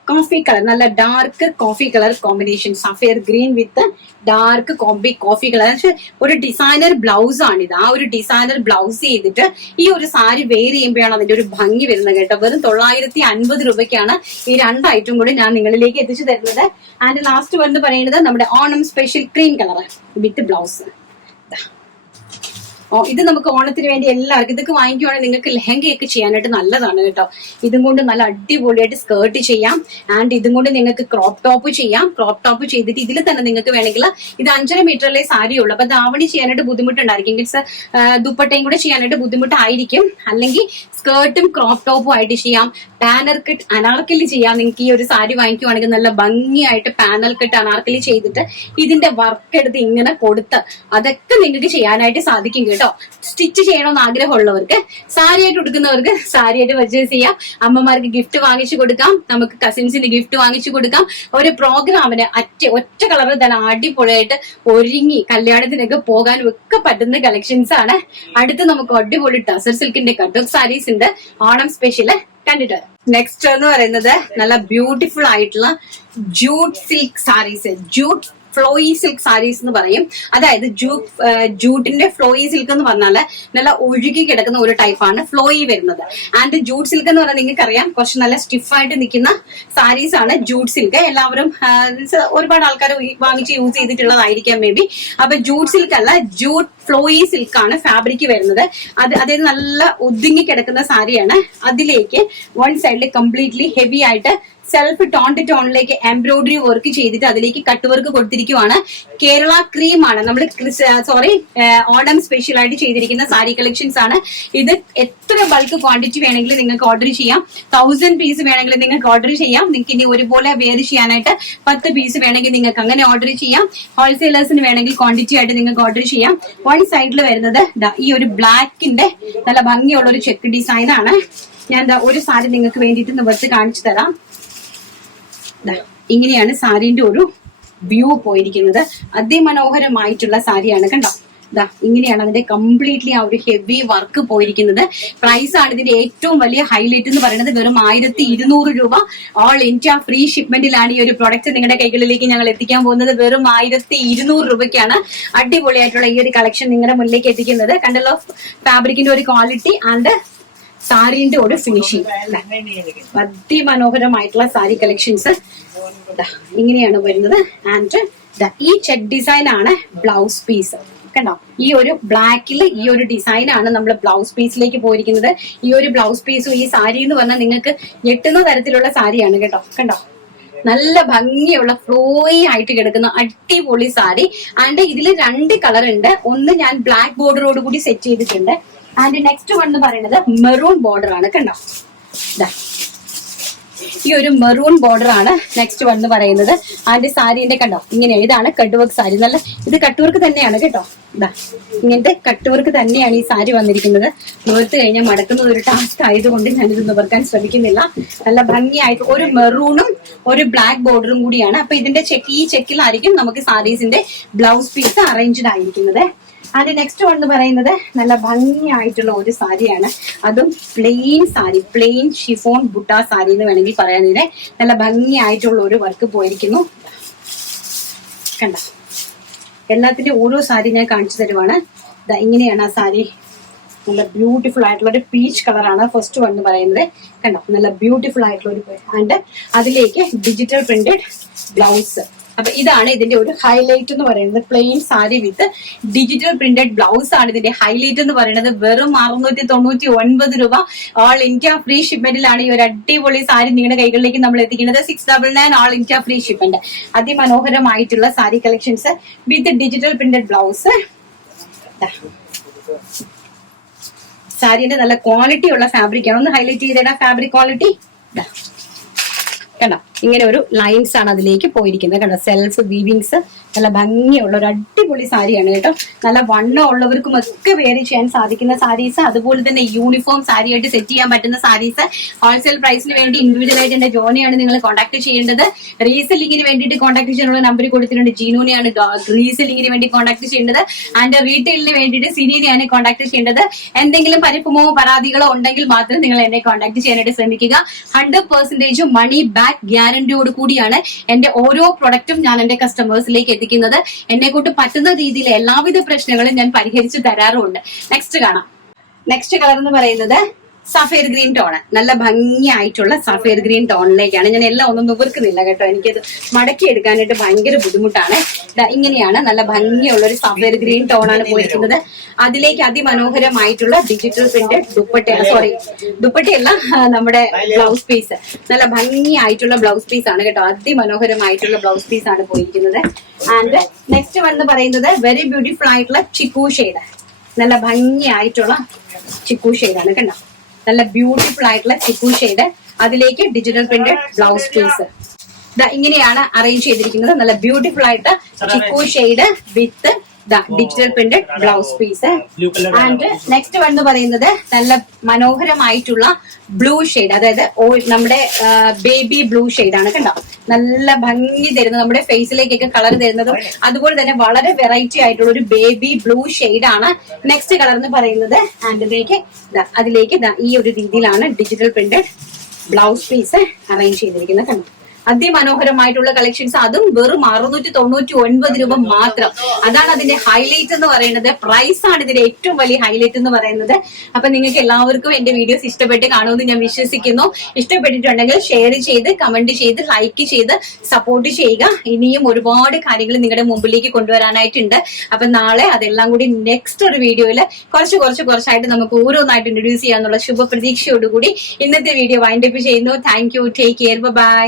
coffee colour, നല്ല dark coffee colour combination. Sapphire green with dark coffee colour. ഒരു ഡിസൈനർ ബ്ലൗസ് ആണിത്. ആ ഒരു ഡിസൈനർ ബ്ലൗസ് ചെയ്തിട്ട് ഈ ഒരു സാരി വെയർ ചെയ്യുമ്പോഴാണ് അതിന്റെ ഒരു ഭംഗി വരുന്നത് കേട്ടോ. വെറും 950 രൂപയ്ക്കാണ് ഈ രണ്ട് ഐറ്റം കൂടി ഞാൻ നിങ്ങളിലേക്ക് എത്തിച്ചു തരുന്നത്. ആൻഡ് ലാസ്റ്റ് വൺ എന്ന് പറയുന്നത് നമ്മുടെ Onam special cream colour with blouse. ഇത് നമുക്ക് ഓണത്തിന് വേണ്ടി എല്ലാവർക്കും ഇതൊക്കെ വാങ്ങിക്കുവാണെങ്കിൽ നിങ്ങൾക്ക് ലെഹങ്കയൊക്കെ ചെയ്യാനായിട്ട് നല്ലതാണ് കേട്ടോ. ഇതും കൊണ്ട് നല്ല അടിപൊളിയായിട്ട് സ്കേർട്ട് ചെയ്യാം. ആൻഡ് ഇതും കൊണ്ട് നിങ്ങൾക്ക് ക്രോപ്പ് ടോപ്പ് ചെയ്യാം. ക്രോപ്പ് ടോപ്പ് ചെയ്തിട്ട് ഇതിൽ തന്നെ നിങ്ങൾക്ക് വേണമെങ്കിൽ ഇത് 5.5 മീറ്ററിലെ സാരി ഉള്ളൂ. അപ്പൊ ധാവണി ചെയ്യാനായിട്ട് ബുദ്ധിമുട്ടുണ്ടായിരിക്കും. മീൻസ് ദുപ്പട്ടയും കൂടെ ചെയ്യാനായിട്ട് ബുദ്ധിമുട്ടായിരിക്കും. അല്ലെങ്കിൽ സ്കേർട്ടും ക്രോപ്പ് ടോപ്പും ആയിട്ട് ചെയ്യാം. പാനൽ കട്ട് അനാർക്കലി ചെയ്യാം. നിങ്ങൾക്ക് ഈ ഒരു സാരി വാങ്ങിക്കുവാണെങ്കിൽ നല്ല ഭംഗിയായിട്ട് പാനൽ കട്ട് അനാർക്കലി ചെയ്തിട്ട് ഇതിന്റെ വർക്ക് എടുത്ത് ഇങ്ങനെ കൊടുത്ത് അതൊക്കെ നിങ്ങൾക്ക് ചെയ്യാനായിട്ട് സാധിക്കും കേട്ടോ. സ്റ്റിച്ച് ചെയ്യണമെന്ന് ആഗ്രഹമുള്ളവർക്ക്, സാരിയായിട്ട് ഉടുക്കുന്നവർക്ക് സാരിയായിട്ട് പർച്ചേസ് ചെയ്യാം. അമ്മമാർക്ക് ഗിഫ്റ്റ് വാങ്ങിച്ചു കൊടുക്കാം. നമുക്ക് കസിൻസിന് ഗിഫ്റ്റ് വാങ്ങിച്ചു കൊടുക്കാം. ഒരു പ്രോഗ്രാമിന് ഒറ്റ കളറിൽ തന്നെ അടിപൊളിയായിട്ട് ഒരുങ്ങി കല്യാണത്തിനൊക്കെ പോകാനും ഒക്കെ പറ്റുന്ന കളക്ഷൻസ് ആണ്. അടുത്ത് നമുക്ക് അടിപൊളി ടസർ സിൽക്കിന്റെ കട്ട് സാരീസ് ഉണ്ട്. ഓണം സ്പെഷ്യല് കണ്ടിട്ട് നെക്സ്റ്റ് എന്ന് പറയുന്നത് നല്ല ബ്യൂട്ടിഫുൾ ആയിട്ടുള്ള jute silk saris. Jute flowy silk saris എന്ന് പറയും. അതായത് ജൂട്ടിന്റെ ഫ്ലോയി സിൽക്ക് എന്ന് പറഞ്ഞാല് നല്ല ഒഴുകി കിടക്കുന്ന ഒരു ടൈപ്പാണ് ഫ്ലോയി വരുന്നത്. ആൻഡ് ജൂട്ട് സിൽക്ക് എന്ന് പറഞ്ഞാൽ നിങ്ങൾക്ക് അറിയാം, കുറച്ച് നല്ല സ്റ്റിഫായിട്ട് നിൽക്കുന്ന സാരീസ് ആണ് ജൂട്ട് സിൽക്ക്. എല്ലാവരും ഒരുപാട് ആൾക്കാർ വാങ്ങിച്ച് യൂസ് ചെയ്തിട്ടുള്ളതായിരിക്കാം മേ ബി. അപ്പൊ ജൂട്ട് സിൽക്ക് അല്ല, ജൂട്ട് ഫ്ലോയി സിൽക്ക് ആണ് ഫാബ്രിക് വരുന്നത്. അതായത് നല്ല ഒതുങ്ങി കിടക്കുന്ന സാരിയാണ്. അതിലേക്ക് വൺ സൈഡിൽ കംപ്ലീറ്റ്ലി ഹെവി ആയിട്ട് സെൽഫ് ടോൺ ടു ടോണിലേക്ക് എംബ്രോയിഡറി വർക്ക് ചെയ്തിട്ട് അതിലേക്ക് കട്ട് വർക്ക് കൊടുത്തിരിക്കുവാണ്. കേരള ക്രീം ആണ് നമ്മൾ ഓണം സ്പെഷ്യൽ ആയിട്ട് ചെയ്തിരിക്കുന്ന സാരി കളക്ഷൻസ് ആണ് ഇത്. എത്ര ബൾക്ക് ക്വാണ്ടിറ്റി വേണമെങ്കിലും നിങ്ങൾക്ക് ഓർഡർ ചെയ്യാം. 1000 പീസ് വേണമെങ്കിൽ നിങ്ങൾക്ക് ഓർഡർ ചെയ്യാം. നിങ്ങൾക്ക് ഇനി ഒരുപോലെ വെയർ ചെയ്യാനായിട്ട് 10 പീസ് വേണമെങ്കിൽ നിങ്ങൾക്ക് അങ്ങനെ ഓർഡർ ചെയ്യാം. ഹോൾസെയിലേഴ്സിന് വേണമെങ്കിൽ ക്വാണ്ടിറ്റി ആയിട്ട് നിങ്ങൾക്ക് ഓർഡർ ചെയ്യാം. വൺ സൈഡിൽ വരുന്നത് ഈ ഒരു ബ്ലാക്കിന്റെ നല്ല ഭംഗിയുള്ള ഒരു ചെക്ക് ഡിസൈൻ ആണ്. ഞാൻ ഒരു സാരി നിങ്ങൾക്ക് വേണ്ടിയിട്ട് നിവർത്തി കാണിച്ചു തരാം. ഇങ്ങനെയാണ് സാരിന്റെ ഒരു വ്യൂ പോയിരിക്കുന്നത്. അതിമനോഹരമായിട്ടുള്ള സാരിയാണ് കണ്ടോ. ഇങ്ങനെയാണ് അതിന്റെ കംപ്ലീറ്റ്ലി ആ ഒരു ഹെവി വർക്ക് പോയിരിക്കുന്നത്. പ്രൈസ് ആണ് ഇതിന്റെ ഏറ്റവും വലിയ ഹൈലൈറ്റ് എന്ന് പറയുന്നത്. വെറും 1200 രൂപ. ഓൾ ഇന്ത്യ ഫ്രീ ഷിപ്മെന്റിലാണ് ഈ ഒരു പ്രൊഡക്റ്റ് നിങ്ങളുടെ കൈകളിലേക്ക് ഞങ്ങൾ എത്തിക്കാൻ പോകുന്നത്. വെറും 1200 രൂപയ്ക്കാണ് അടിപൊളിയായിട്ടുള്ള ഈ ഒരു കളക്ഷൻ നിങ്ങളുടെ മുന്നിലേക്ക് എത്തിക്കുന്നത്. കണ്ടല്ലോ ഫാബ്രിക്കിന്റെ ഒരു ക്വാളിറ്റി ആൻഡ് സാരിന്റെ ഒരു ഫിനിഷിംഗ്. അതിമനോഹരമായിട്ടുള്ള സാരി കളക്ഷൻസ് ഇങ്ങനെയാണ് വരുന്നത്. ആൻഡ് ഈ ചെക്ക് ഡിസൈൻ ആണ് ബ്ലൗസ് പീസ്. കണ്ടോ, ഈ ഒരു ബ്ലാക്കിൽ ഈ ഒരു ഡിസൈൻ ആണ് നമ്മൾ ബ്ലൗസ് പീസിലേക്ക് പോയിരിക്കുന്നത്. ഈ ഒരു ബ്ലൗസ് പീസും ഈ സാരി എന്ന് പറഞ്ഞാൽ നിങ്ങൾക്ക് ഞെട്ടുന്ന തരത്തിലുള്ള സാരിയാണ് കേട്ടോ. കണ്ടോ, നല്ല ഭംഗിയുള്ള ഫ്ലോയി ആയിട്ട് കിടക്കുന്ന അടിപൊളി സാരി. ആൻഡ് ഇതിൽ 2 കളർ ഉണ്ട്. ഒന്ന് ഞാൻ ബ്ലാക്ക് ബോർഡറോട് കൂടി സെറ്റ് ചെയ്തിട്ടുണ്ട്. ആൻഡ് നെക്സ്റ്റ് വൺ എന്ന് പറയുന്നത് മെറൂൺ ബോർഡർ ആണ്. കണ്ടോ, ഈ ഒരു മെറൂൺ ബോർഡർ ആണ് നെക്സ്റ്റ് വൺ എന്ന് പറയുന്നത്. ആൻഡ് സാരിന്റെ കണ്ടോ ഇങ്ങനെ, ഇതാണ് കട്ട് വർക്ക് സാരി. നല്ല ഇത് കട്ട് വർക്ക് തന്നെയാണ് കേട്ടോ. ഇങ്ങനത്തെ കട്ട് വർക്ക് തന്നെയാണ് ഈ സാരി വന്നിരിക്കുന്നത്. നിവർത്ത് കഴിഞ്ഞാൽ മടക്കുന്നത് ഒരു ടാസ്ക് ആയതുകൊണ്ട് ഞാനിത് നിവർക്കാൻ ശ്രമിക്കുന്നില്ല. നല്ല ഭംഗിയായിട്ട് ഒരു മെറൂണും ഒരു ബ്ലാക്ക് ബോർഡറും കൂടിയാണ്. അപ്പൊ ഇതിന്റെ ഈ ചെക്കിലായിരിക്കും നമുക്ക് സാരീസിന്റെ ബ്ലൗസ് പീസ് അറേഞ്ച്ഡ് ആയിരിക്കുന്നത്. അതിന്റെ നെക്സ്റ്റ് വൺ എന്ന് പറയുന്നത് നല്ല ഭംഗിയായിട്ടുള്ള ഒരു സാരിയാണ്. അതും plain sari, plain chiffon butta sari എന്ന് വേണമെങ്കിൽ പറയാൻ. ഇതിനെ നല്ല ഭംഗിയായിട്ടുള്ള ഒരു വർക്ക് പോയിരിക്കുന്നു. കണ്ട, എല്ലാത്തിന്റെയും ഓരോ സാരി ഞാൻ കാണിച്ചു തരുവാണ്. ഇങ്ങനെയാണ് ആ സാരി. നല്ല ബ്യൂട്ടിഫുൾ ആയിട്ടുള്ള ഒരു പീച്ച് കളറാണ് ഫസ്റ്റ് വൺ എന്ന് പറയുന്നത്. കണ്ടോ, നല്ല ബ്യൂട്ടിഫുൾ ആയിട്ടുള്ള ഒരു ആൻഡ് അതിലേക്ക് ഡിജിറ്റൽ പ്രിന്റഡ് ബ്ലൗസ്. അപ്പൊ ഇതാണ് ഇതിന്റെ ഒരു ഹൈലൈറ്റ് എന്ന് പറയുന്നത്. Plain sari with digital printed blouse ആണ് ഇതിന്റെ ഹൈലൈറ്റ് എന്ന് പറയുന്നത്. വെറും 699 രൂപ. ഓൾ ഇന്ത്യ ഫ്രീ ഷിപ്മെന്റിലാണ് ഈ ഒരു അടിപൊളി സാരി നിങ്ങളുടെ കൈകളിലേക്ക് നമ്മൾ എത്തിക്കുന്നത്. 699 ഓൾ ഇന്ത്യ ഫ്രീ ഷിപ്മെന്റ്. അതിമനോഹരമായിട്ടുള്ള sari collections with digital printed blouse. സാരിന്റെ നല്ല ക്വാളിറ്റി ഉള്ള ഫാബ്രിക് ആണ്. ഒന്ന് ഹൈലൈറ്റ് ചെയ്തേടാ ഫാബ്രിക് ക്വാളിറ്റി. കണ്ടോ, ഇങ്ങനെ ഒരു ലൈൻസ് ആണ് അതിലേക്ക് പോയിരിക്കുന്നത്. കണ്ടോ, സെൽഫ് വീവിങ്സ്. നല്ല ഭംഗിയുള്ള ഒരു അടിപൊളി സാരിയാണ് കേട്ടോ. നല്ല വണ്ണം ഉള്ളവർക്കും ഒക്കെ വെയർ ചെയ്യാൻ സാധിക്കുന്ന സാരീസ്, അതുപോലെ തന്നെ യൂണിഫോം സാരിയായിട്ട് സെറ്റ് ചെയ്യാൻ പറ്റുന്ന സാരീസ്. ഹോൾസെയിൽ പ്രൈസിന് വേണ്ടി ഇൻഡിവിജ്വൽ ആയിട്ട് എന്റെ ജോനെയാണ് നിങ്ങൾ കോൺടാക്ട് ചെയ്യേണ്ടത്. റീസെല്ലിങ്ങിന് വേണ്ടിയിട്ട് കോൺടാക്ട് ചെയ്യാനുള്ള നമ്പർ കൊടുത്തിട്ടുണ്ട്. ജീനുവിനെയാണ് റീസെല്ലിങ്ങിന് വേണ്ടി കോൺടാക്ട് ചെയ്യേണ്ടത്. ആൻഡ് റീറ്റെയിലിന് വേണ്ടിയിട്ട് സിനിനെയാണ് കോൺടാക്ട് ചെയ്യേണ്ടത്. എന്തെങ്കിലും പരിഭവമോ പരാതികളോ ഉണ്ടെങ്കിൽ മാത്രം നിങ്ങൾ എന്നെ കോൺടാക്ട് ചെയ്യാനായിട്ട് ശ്രമിക്കുക. 100% മണി ബാക്ക് ഗ്യാരണ്ടിയോട് കൂടിയാണ് എന്റെ ഓരോ പ്രൊഡക്റ്റും ഞാൻ എന്റെ കസ്റ്റമേഴ്സിലേക്ക് എത്തിക്കുന്നത്. എന്നെ കൊണ്ട് പറ്റുന്ന രീതിയിൽ എല്ലാവിധ പ്രശ്നങ്ങളും ഞാൻ പരിഹരിച്ചു തരാറുണ്ട്. നെക്സ്റ്റ് കാണാം. നെക്സ്റ്റ് കളർ എന്ന് പറയുന്നത് സഫേർ ഗ്രീൻ ടോൺ. നല്ല ഭംഗിയായിട്ടുള്ള സഫേർ ഗ്രീൻ ടോണിലേക്കാണ്. ഞാൻ എല്ലാം ഒന്നും നുവർക്കുന്നില്ല കേട്ടോ, എനിക്കത് മടക്കി എടുക്കാനായിട്ട് ഭയങ്കര ബുദ്ധിമുട്ടാണ്. ഇങ്ങനെയാണ് നല്ല ഭംഗിയുള്ള ഒരു സഫേർ ഗ്രീൻ ടോണാണ് പോയിരിക്കുന്നത്. അതിലേക്ക് അതിമനോഹരമായിട്ടുള്ള ഡിജിറ്റൽ പ്രിന്റഡ് ദുപ്പട്ടയല്ല നമ്മുടെ ബ്ലൗസ് പീസ്. നല്ല ഭംഗിയായിട്ടുള്ള ബ്ലൗസ് പീസ് ആണ് കേട്ടോ. അതിമനോഹരമായിട്ടുള്ള ബ്ലൗസ് പീസ് ആണ് പോയിരിക്കുന്നത്. ആൻഡ് നെക്സ്റ്റ് വൺ എന്ന് പറയുന്നത് വെരി ബ്യൂട്ടിഫുൾ ആയിട്ടുള്ള ചിക്കു ഷെയ്ഡ്. നല്ല ഭംഗിയായിട്ടുള്ള ചിക്കു ഷെയ്ഡാണ് കണ്ടോ. നല്ല ബ്യൂട്ടിഫുൾ ആയിട്ടുള്ള ചിക്കു ഷെയ്ഡ്. അതിലേക്ക് ഡിജിറ്റൽ പ്രിന്റഡ് ബ്ലൗസ് പീസ്. ഇങ്ങനെയാണ് അറേഞ്ച് ചെയ്തിരിക്കുന്നത്. നല്ല ബ്യൂട്ടിഫുൾ ആയിട്ട് chikoo shade with digital printed blouse piece. And next one എന്ന് പറയുന്നത് നല്ല മനോഹരമായിട്ടുള്ള ബ്ലൂ ഷെയ്ഡ്, അതായത് നമ്മുടെ ബേബി ബ്ലൂ ഷെയ്ഡ് ആണ് കണ്ടോ. നല്ല ഭംഗി തരുന്നത്, നമ്മുടെ ഫേസിലേക്കൊക്കെ കളർ തരുന്നതും അതുപോലെ തന്നെ വളരെ വെറൈറ്റി ആയിട്ടുള്ള ഒരു ബേബി ബ്ലൂ ഷെയ്ഡ് ആണ് നെക്സ്റ്റ് കളർ എന്ന് പറയുന്നത്. ആൻഡ് അതിലേക്ക് ഈ ഒരു രീതിയിലാണ് digital printed blouse piece arrange ചെയ്തിരിക്കുന്നത് കണ്ടോ. അതിമനോഹരമായിട്ടുള്ള കളക്ഷൻസ്, അതും വെറും 699 രൂപ മാത്രം. അതാണ് അതിന്റെ ഹൈലൈറ്റ് എന്ന് പറയുന്നത്. പ്രൈസ് ആണ് ഇതിന്റെ ഏറ്റവും വലിയ ഹൈലൈറ്റ് എന്ന് പറയുന്നത്. അപ്പൊ നിങ്ങൾക്ക് എല്ലാവർക്കും എന്റെ വീഡിയോസ് ഇഷ്ടപ്പെട്ട് കാണുമെന്ന് ഞാൻ വിശ്വസിക്കുന്നു. ഇഷ്ടപ്പെട്ടിട്ടുണ്ടെങ്കിൽ ഷെയർ ചെയ്ത്, കമന്റ് ചെയ്ത്, ലൈക്ക് ചെയ്ത് സപ്പോർട്ട് ചെയ്യുക. ഇനിയും ഒരുപാട് കാര്യങ്ങൾ നിങ്ങളുടെ മുമ്പിലേക്ക് കൊണ്ടുവരാനായിട്ടുണ്ട്. അപ്പൊ നാളെ അതെല്ലാം കൂടി നെക്സ്റ്റ് ഒരു വീഡിയോയില് കുറച്ചായിട്ട് നമുക്ക് ഓരോന്നായിട്ട് ഇൻട്രൊഡ്യൂസ് ചെയ്യാന്നുള്ള ശുഭപ്രതീക്ഷയോടുകൂടി ഇന്നത്തെ വീഡിയോ വൈൻഡപ്പ് ചെയ്യുന്നു. Thank you, take care, by.